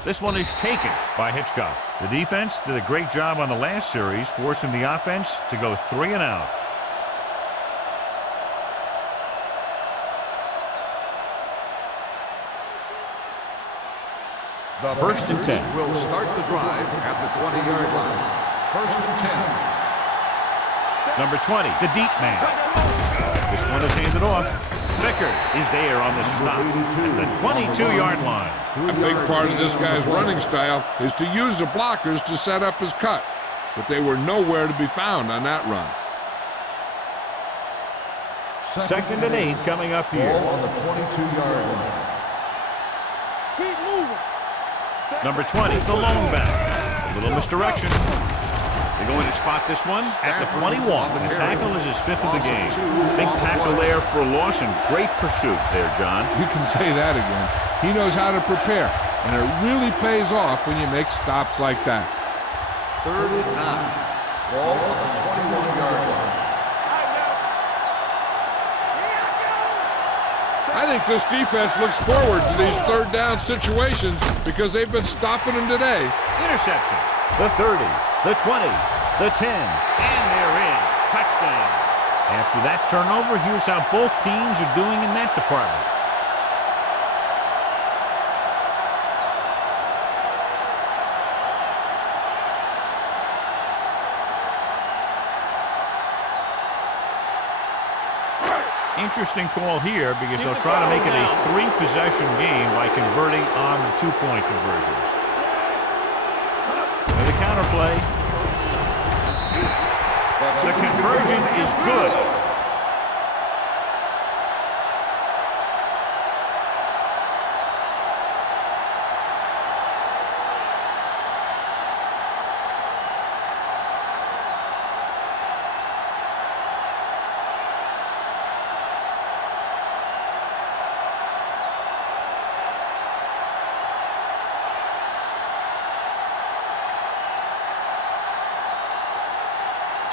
This one is taken by Hitchcock. The defense did a great job on the last series, forcing the offense to go 3 and out. The First and 10. Will start the drive at the 20-yard line. First and 10. Number 20, the deep man. This one is handed off. Vickers is there on the stop at the 22-yard line. A big part of this guy's running style is to use the blockers to set up his cut, but they were nowhere to be found on that run. Second and 8 coming up here. Ball on the 22-yard line. Keep moving. Number 20, the lone back. A little misdirection. They're going to spot this one at the 21. The tackle is his 5th of the game. Big tackle there for a loss and great pursuit there, John. You can say that again. He knows how to prepare, and it really pays off when you make stops like that. Third and 9. Ball on the 21-yard line. I think this defense looks forward to these third down situations because they've been stopping them today. Interception. The 30, the 20, the 10, and they're in. Touchdown. After that turnover, here's how both teams are doing in that department. Interesting call here because they'll try to make it a 3-possession game by converting on the 2-point conversion. With a counterplay. The conversion is good.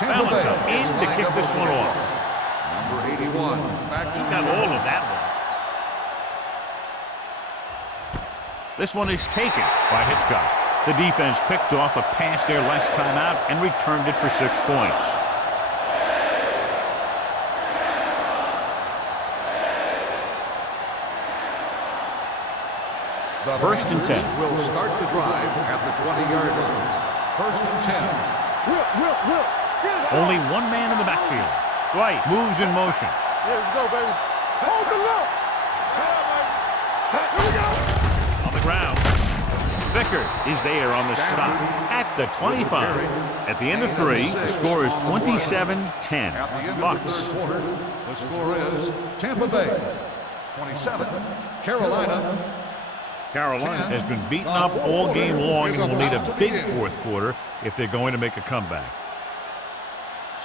Valentine in to kick this one off. Number 81. He got all of that one. This one is taken by Hitchcock. The defense picked off a pass there last time out and returned it for 6 points. First and 10. Will start the drive at the 20-yard line. First and 10. Whip. Only one man in the backfield. Dwight moves in motion. Here we go, baby. Hold the look. Here we go. On the ground. Vickers is there on the stop at the 25. At the end of 3, the score is 27-10. At the end of the Bucks. third quarter, the score is Tampa Bay 27, Carolina. Carolina has been beaten up all game long and will need a big fourth quarter if they're going to make a comeback.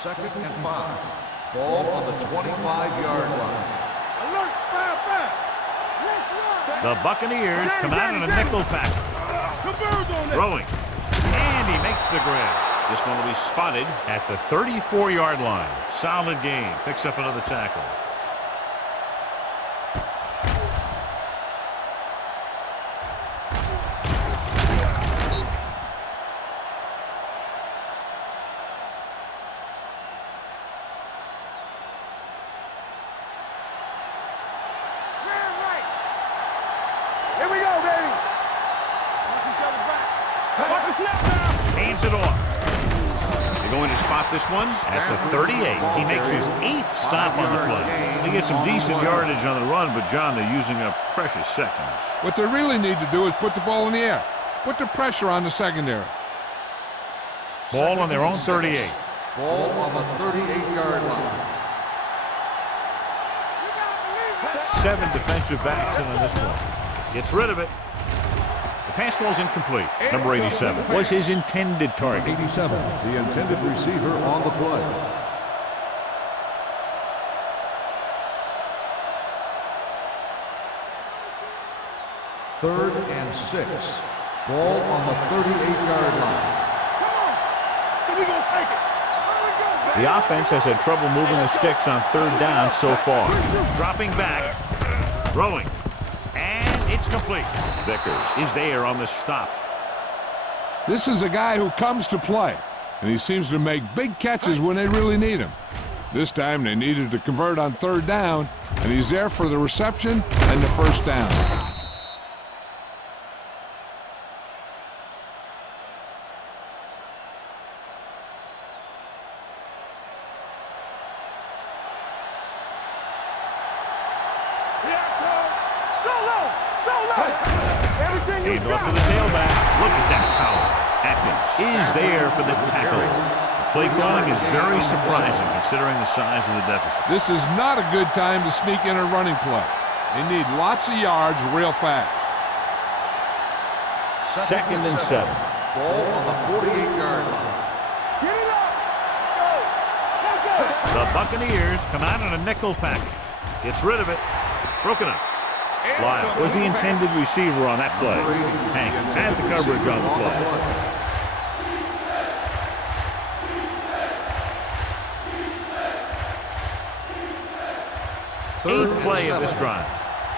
Second and 5. Ball on the 25-yard line. Alert, fire. The Buccaneers come out in a nickel package. Throwing. And he makes the grab. This one will be spotted at the 34-yard line. Solid game. Picks up another tackle. They're going to spot this one at the 38. He makes his 8th stop on the play. They get some decent yardage on the run, but, John, they're using up precious seconds. What they really need to do is put the ball in the air. Put the pressure on the secondary. Ball on their own 38. Ball on the 38-yard line. 7 defensive backs in on this one. Gets rid of it. The pass ball's incomplete. Number 87 was his intended target. 87, the intended receiver on the play. Third and 6. Ball on the 38-yard line. We gonna take it. The offense has had trouble moving the sticks on 3rd down so far. Dropping back, throwing, and it's complete. Vickers is there on the stop. This is a guy who comes to play, and he seems to make big catches when they really need him. This time they needed to convert on 3rd down, and he's there for the reception and the 1st down. Handoff to the tailback. Look at that power. Atkins is there for the tackle. The play calling is very surprising considering the size of the deficit. This is not a good time to sneak in a running play. They need lots of yards real fast. 2nd and 7. Ball on the 48-yard line. Get it up. Let's go. The Buccaneers come out in a nickel package. Gets rid of it. Broken up. Lyle was the intended receiver on that play. Hanks had the coverage on the play. Eighth play of this drive.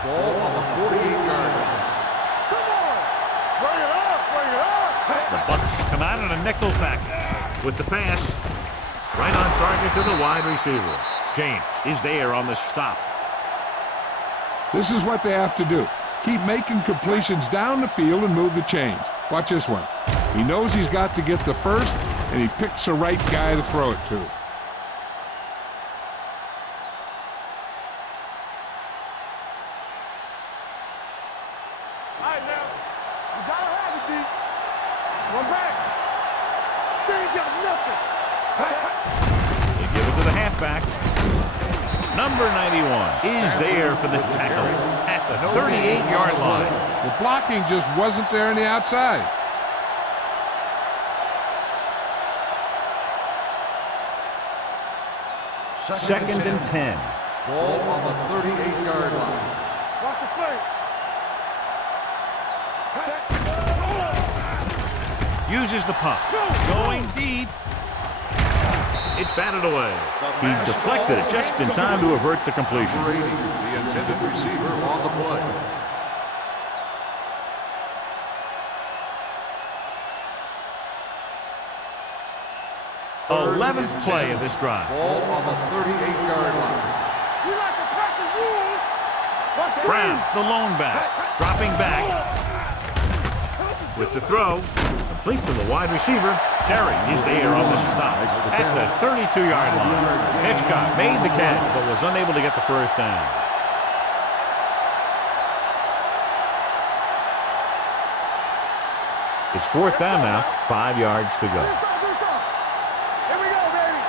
Ball on the 48-yard line. Come on. Bring it up. Bring it up. The Bucs come out in a nickel package with the pass right on target to the wide receiver. James is there on the stop. This is what they have to do. Keep making completions down the field and move the chains. Watch this one. He knows he's got to get the first, and he picks the right guy to throw it to. All right, now. You gotta have it, D. One back. They ain't got nothing. They give it to the halfback. Number 91 is there for the tackle at the 38-yard line. The blocking just wasn't there on the outside. Second and 10. Ball on the 38-yard line. Watch the play. Uses the pump. Going deep. It's batted away. He deflected it just in time to avert the completion. Number 80, the intended receiver on the play. The 11th play of this drive. Ball on the 38-yard line. You like to practice rules. What's the Brown, the lone back, dropping back with the throw. Complete to the wide receiver. Terry is there on the stop at the 32-yard line. Hitchcock made the catch but was unable to get the first down. It's 4th down now, 5 yards to go. Do something. Here we go, baby.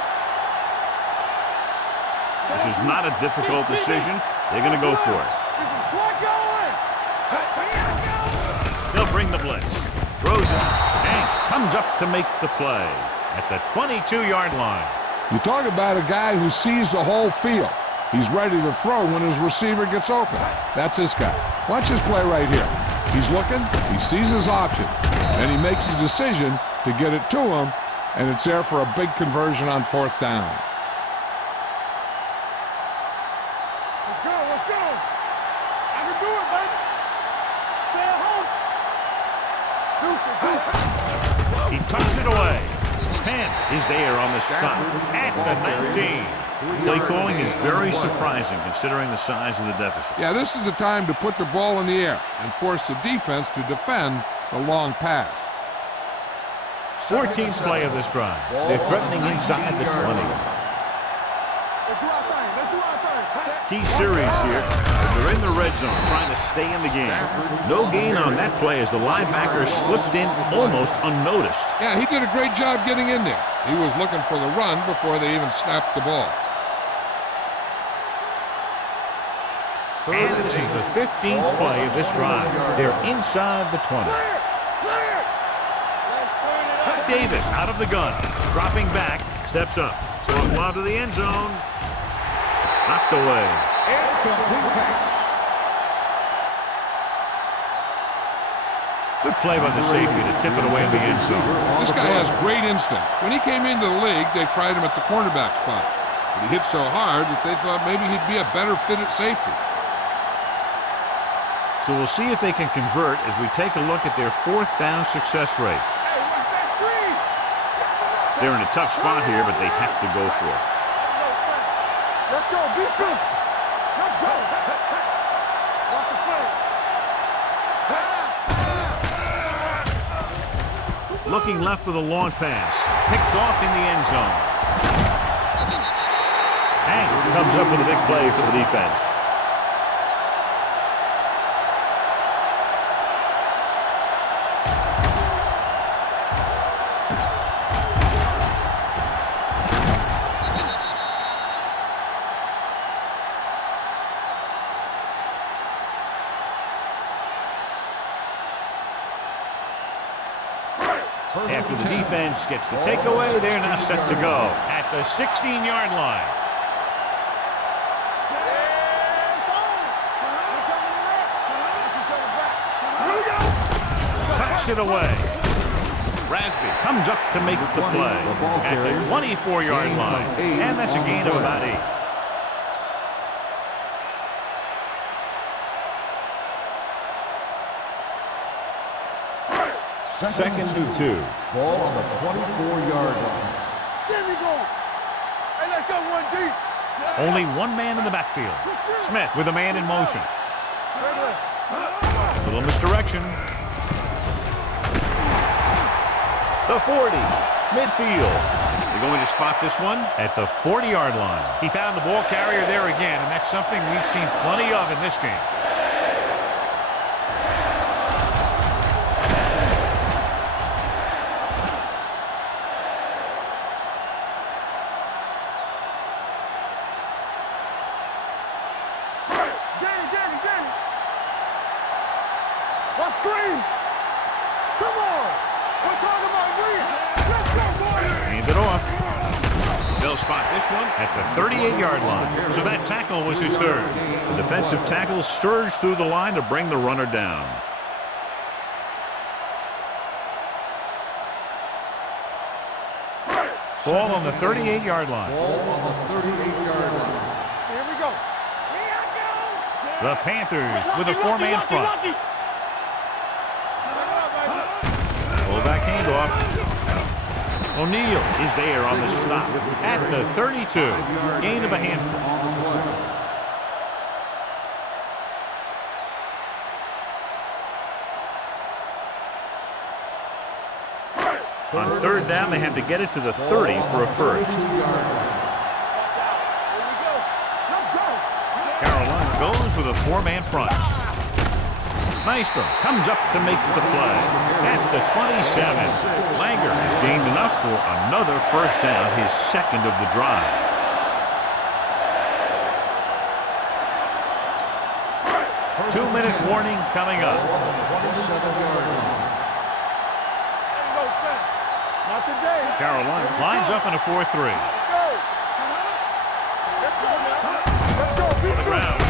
This is not a difficult decision. They're going to go for it. Get some slack going. They'll bring the blitz. Throws it. Hanks comes up to make the play at the 22-yard line. You talk about a guy who sees the whole field. He's ready to throw when his receiver gets open. That's this guy. Watch this play right here. He's looking, he sees his option, and he makes the decision to get it to him, and it's there for a big conversion on 4th down. Let's go. Let's go. I can do it, baby. Stay at home. He tucks it away. Penn is there on the stop at the 19. Play calling is very surprising considering the size of the deficit. Yeah, this is the time to put the ball in the air and force the defense to defend the long pass. 14th play of this drive. They're threatening inside the 20. Key series here as they're in the red zone trying to stay in the game. No gain on that play as the linebacker slipped in almost unnoticed. Yeah, he did a great job getting in there. He was looking for the run before they even snapped the ball. And this is the 15th play of this drive. They're inside the 20. Davis out of the gun, dropping back, steps up, throws lob to the end zone, knocked away. Good play by the safety to tip it away in the end zone. This guy has great instincts. When he came into the league, they tried him at the cornerback spot, but he hit so hard that they thought maybe he'd be a better fit at safety. So we'll see if they can convert as we take a look at their 4th down success rate. They're in a tough spot here, but they have to go for it. Let's go, defense. Let's go. Watch the play. Looking left for the long pass. Picked off in the end zone. Hanks comes up with a big play for the defense. After the defense gets the takeaway, they're now set to go at the 16-yard line. Tucks it away. Rasby comes up to make the play at the 24-yard line, and that's a gain of about 8. Second and 2. Ball on the 24-yard line. There we go. Hey, let's go one deep. Only one man in the backfield. Smith with a man in motion. Little misdirection. The 40. Midfield. They're going to spot this one at the 40-yard line. He found the ball carrier there again, and that's something we've seen plenty of in this game. Let's scream. Come on. We're talking about green. Let's go, boys. Hand it off. They'll spot this one at the 38-yard line. So that tackle was his 3rd. The defensive tackle surged through the line to bring the runner down. Ball on the 38-yard line. Ball on the 38-yard line. Here we go. The Panthers with a 4-man front. Fullback handoff. O'Neal is there on the stop at the 32. Gain of a handful. On 3rd down, they have to get it to the 30 for a first. Carolina goes with a 4-man front. Maestro comes up to make the play at the 27. Langer has gained enough for another first down, his 2nd of the drive. Two-minute warning coming up. Not today. Carolina lines up in a 4-3. Let's go now. Let's go. On the ground.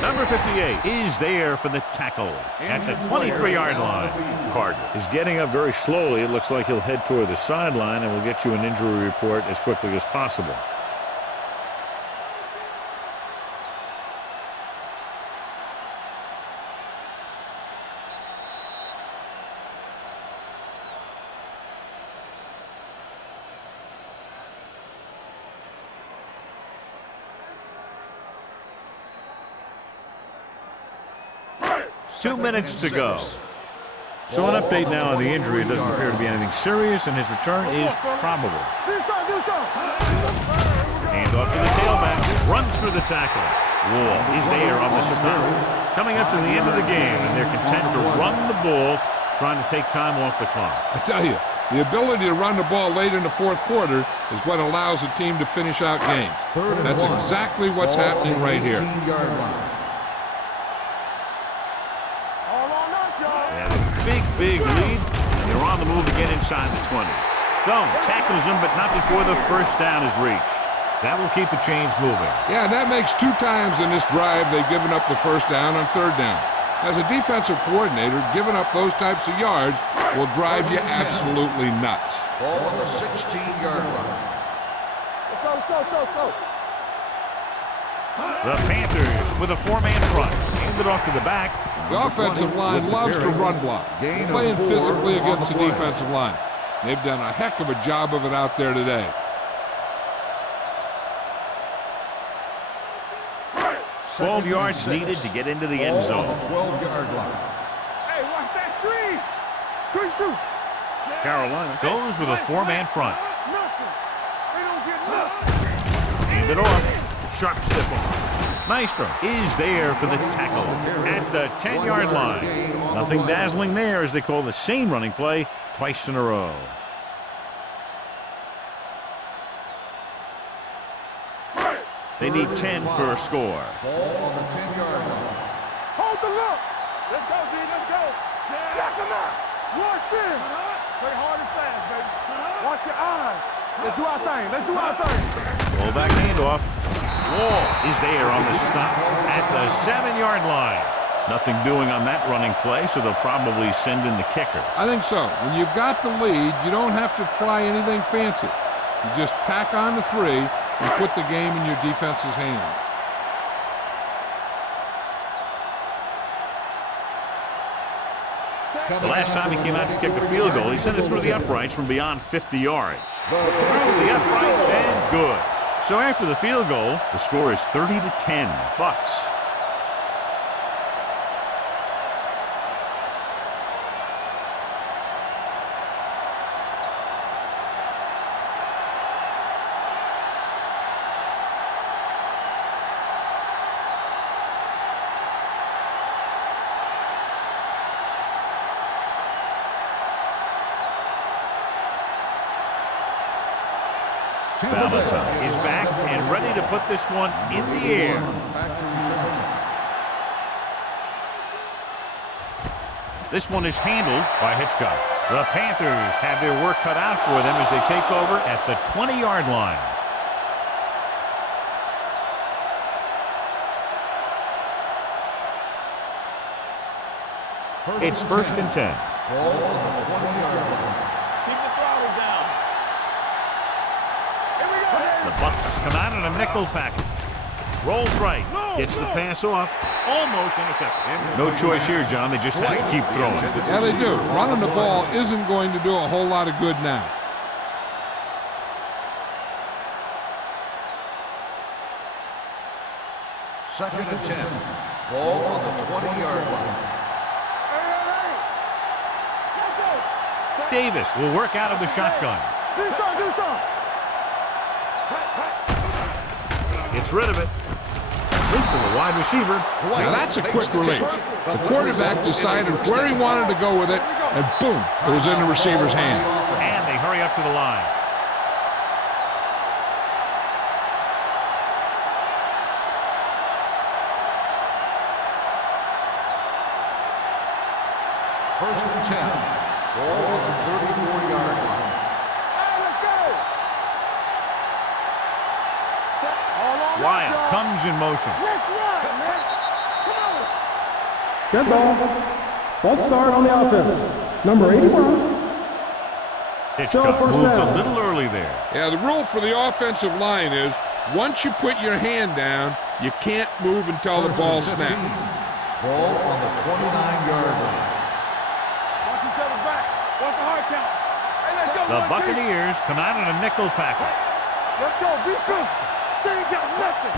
Number 58 is there for the tackle at the 23-yard line. Carter is getting up very slowly. It looks like he'll head toward the sideline, and we'll get you an injury report as quickly as possible. Two minutes to go. So an update now on the injury. It doesn't appear to be anything serious, and his return is probable. Hand off to the tailback. Runs through the tackle. Wall is there on the stop. Coming up to the end of the game, and they're content to run the ball, trying to take time off the clock. I tell you, the ability to run the ball late in the fourth quarter is what allows a team to finish out games. That's exactly what's happening right here. Big lead, and they're on the move to get inside the 20. Stone tackles him, but not before the first down is reached. That will keep the chains moving. Yeah, that makes 2 times in this drive they've given up the first down on third down. As a defensive coordinator, giving up those types of yards will drive you absolutely nuts. Ball on the 16-yard line. Let's go. The Panthers with a 4-man front. Handed off to the back. The offensive line loves to run block, playing physically against the defensive line. They've done a heck of a job of it out there today. Twelve yards needed to get into the end zone. 12-yard line. Hey, watch that screen. Good shoot. Carolina goes with a 4-man front. Nothing. They don't get nothing. Handed off. Sharp step on. Maestro is there for the tackle at the 10-yard line. Nothing dazzling there as they call the same running play twice in a row. They need 10 for a score. Ball on the 10-yard line. Hold the look. Let's go, D. Let's go. Jack him out. Watch this. Play hard and fast, baby. Watch your eyes. Let's do our thing. Let's do our thing. Fullback handoff. Wall is there on the stop at the 7-yard line. Nothing doing on that running play, so they'll probably send in the kicker. I think so. When you've got the lead, you don't have to try anything fancy. You just tack on the 3 and put the game in your defense's hands. The last time he came out to kick a field goal, he sent it through the uprights from beyond 50 yards. Through the uprights and good. So after the field goal, the score is 30-10, Bucks. Valentine is back and ready to put this one in the air. This one is handled by Hitchcock. The Panthers have their work cut out for them as they take over at the 20-yard line. It's 1st and 10. Ball on the 20-yard line. Keep the throttle down. The Bucks come out in a nickel package. Rolls right. Gets the pass off. Almost intercepted. No choice here, John. They just have to keep throwing. Yeah, they do. Running the ball isn't going to do a whole lot of good now. Second and 10. Ball on the 20-yard line. Davis will work out of the shotgun. Do something. Gets rid of it. Look for the wide receiver. Now that's a quick release. The quarterback decided where he wanted to go with it, and boom, it was in the receiver's hand. And they hurry up to the line. First and 10. Ball on the 34-yard line. Wyatt comes in motion. Good ball. False start on the offense. Number 81. Hitchcock first moved down. a little early there. Yeah, the rule for the offensive line is once you put your hand down, you can't move until the ball snaps. Ball on the 29-yard line. Watch each other back. Watch the hard count. Hey, let's go. The Buccaneers come out in a nickel package. Let's go. Be physical. They ain't got nothing.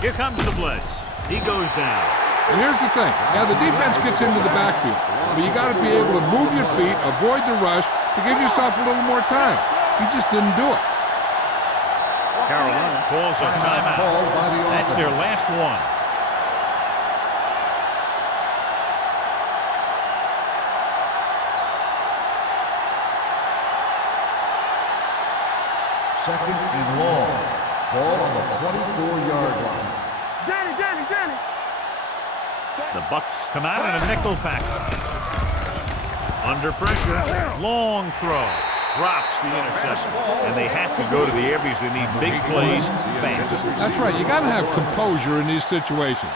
Here comes the blitz. He goes down. And here's the thing. Yeah, the defense gets into the backfield, but you got to be able to move your feet, avoid the rush to give yourself a little more time. He just didn't do it. Carolina calls a timeout. That's their last one. Second and long. Ball on the 24-yard line. Johnny. The Bucks come out in a nickel package. Under pressure, long throw. Drops the interception. And they have to go to the air because they need big plays fast. That's right. You got to have composure in these situations.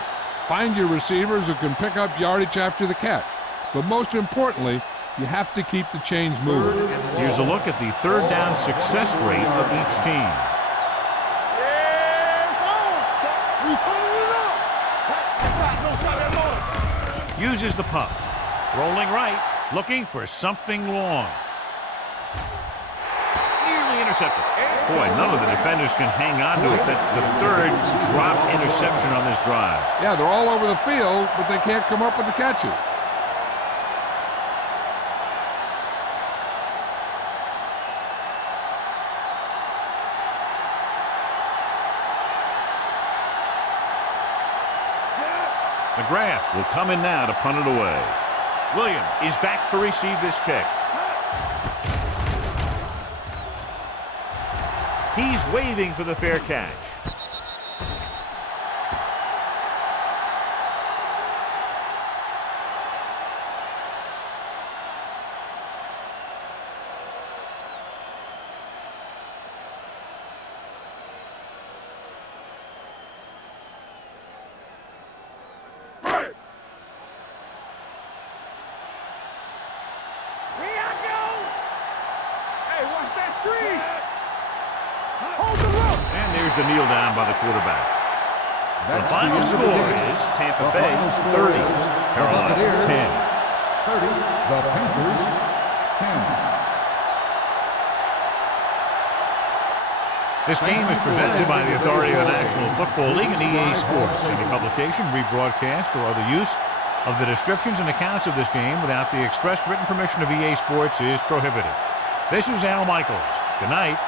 Find your receivers who can pick up yardage after the catch. But most importantly, you have to keep the chains moving. Here's a look at the third down success rate of each team. Uses the pump. Rolling right, looking for something long. Nearly intercepted. Boy, none of the defenders can hang on to it. That's the third dropped interception on this drive. Yeah, they're all over the field, but they can't come up with the catches. McGrath will come in now to punt it away. Williams is back to receive this kick. He's waving for the fair catch. And there's the kneel down by the quarterback. The final score is Tampa Bay 30, Carolina 10. 30, the Panthers 10. This game is presented by the authority of the National Football League and EA Sports. Any publication, rebroadcast, or other use of the descriptions and accounts of this game without the expressed written permission of EA Sports is prohibited. This is Al Michaels. Good night.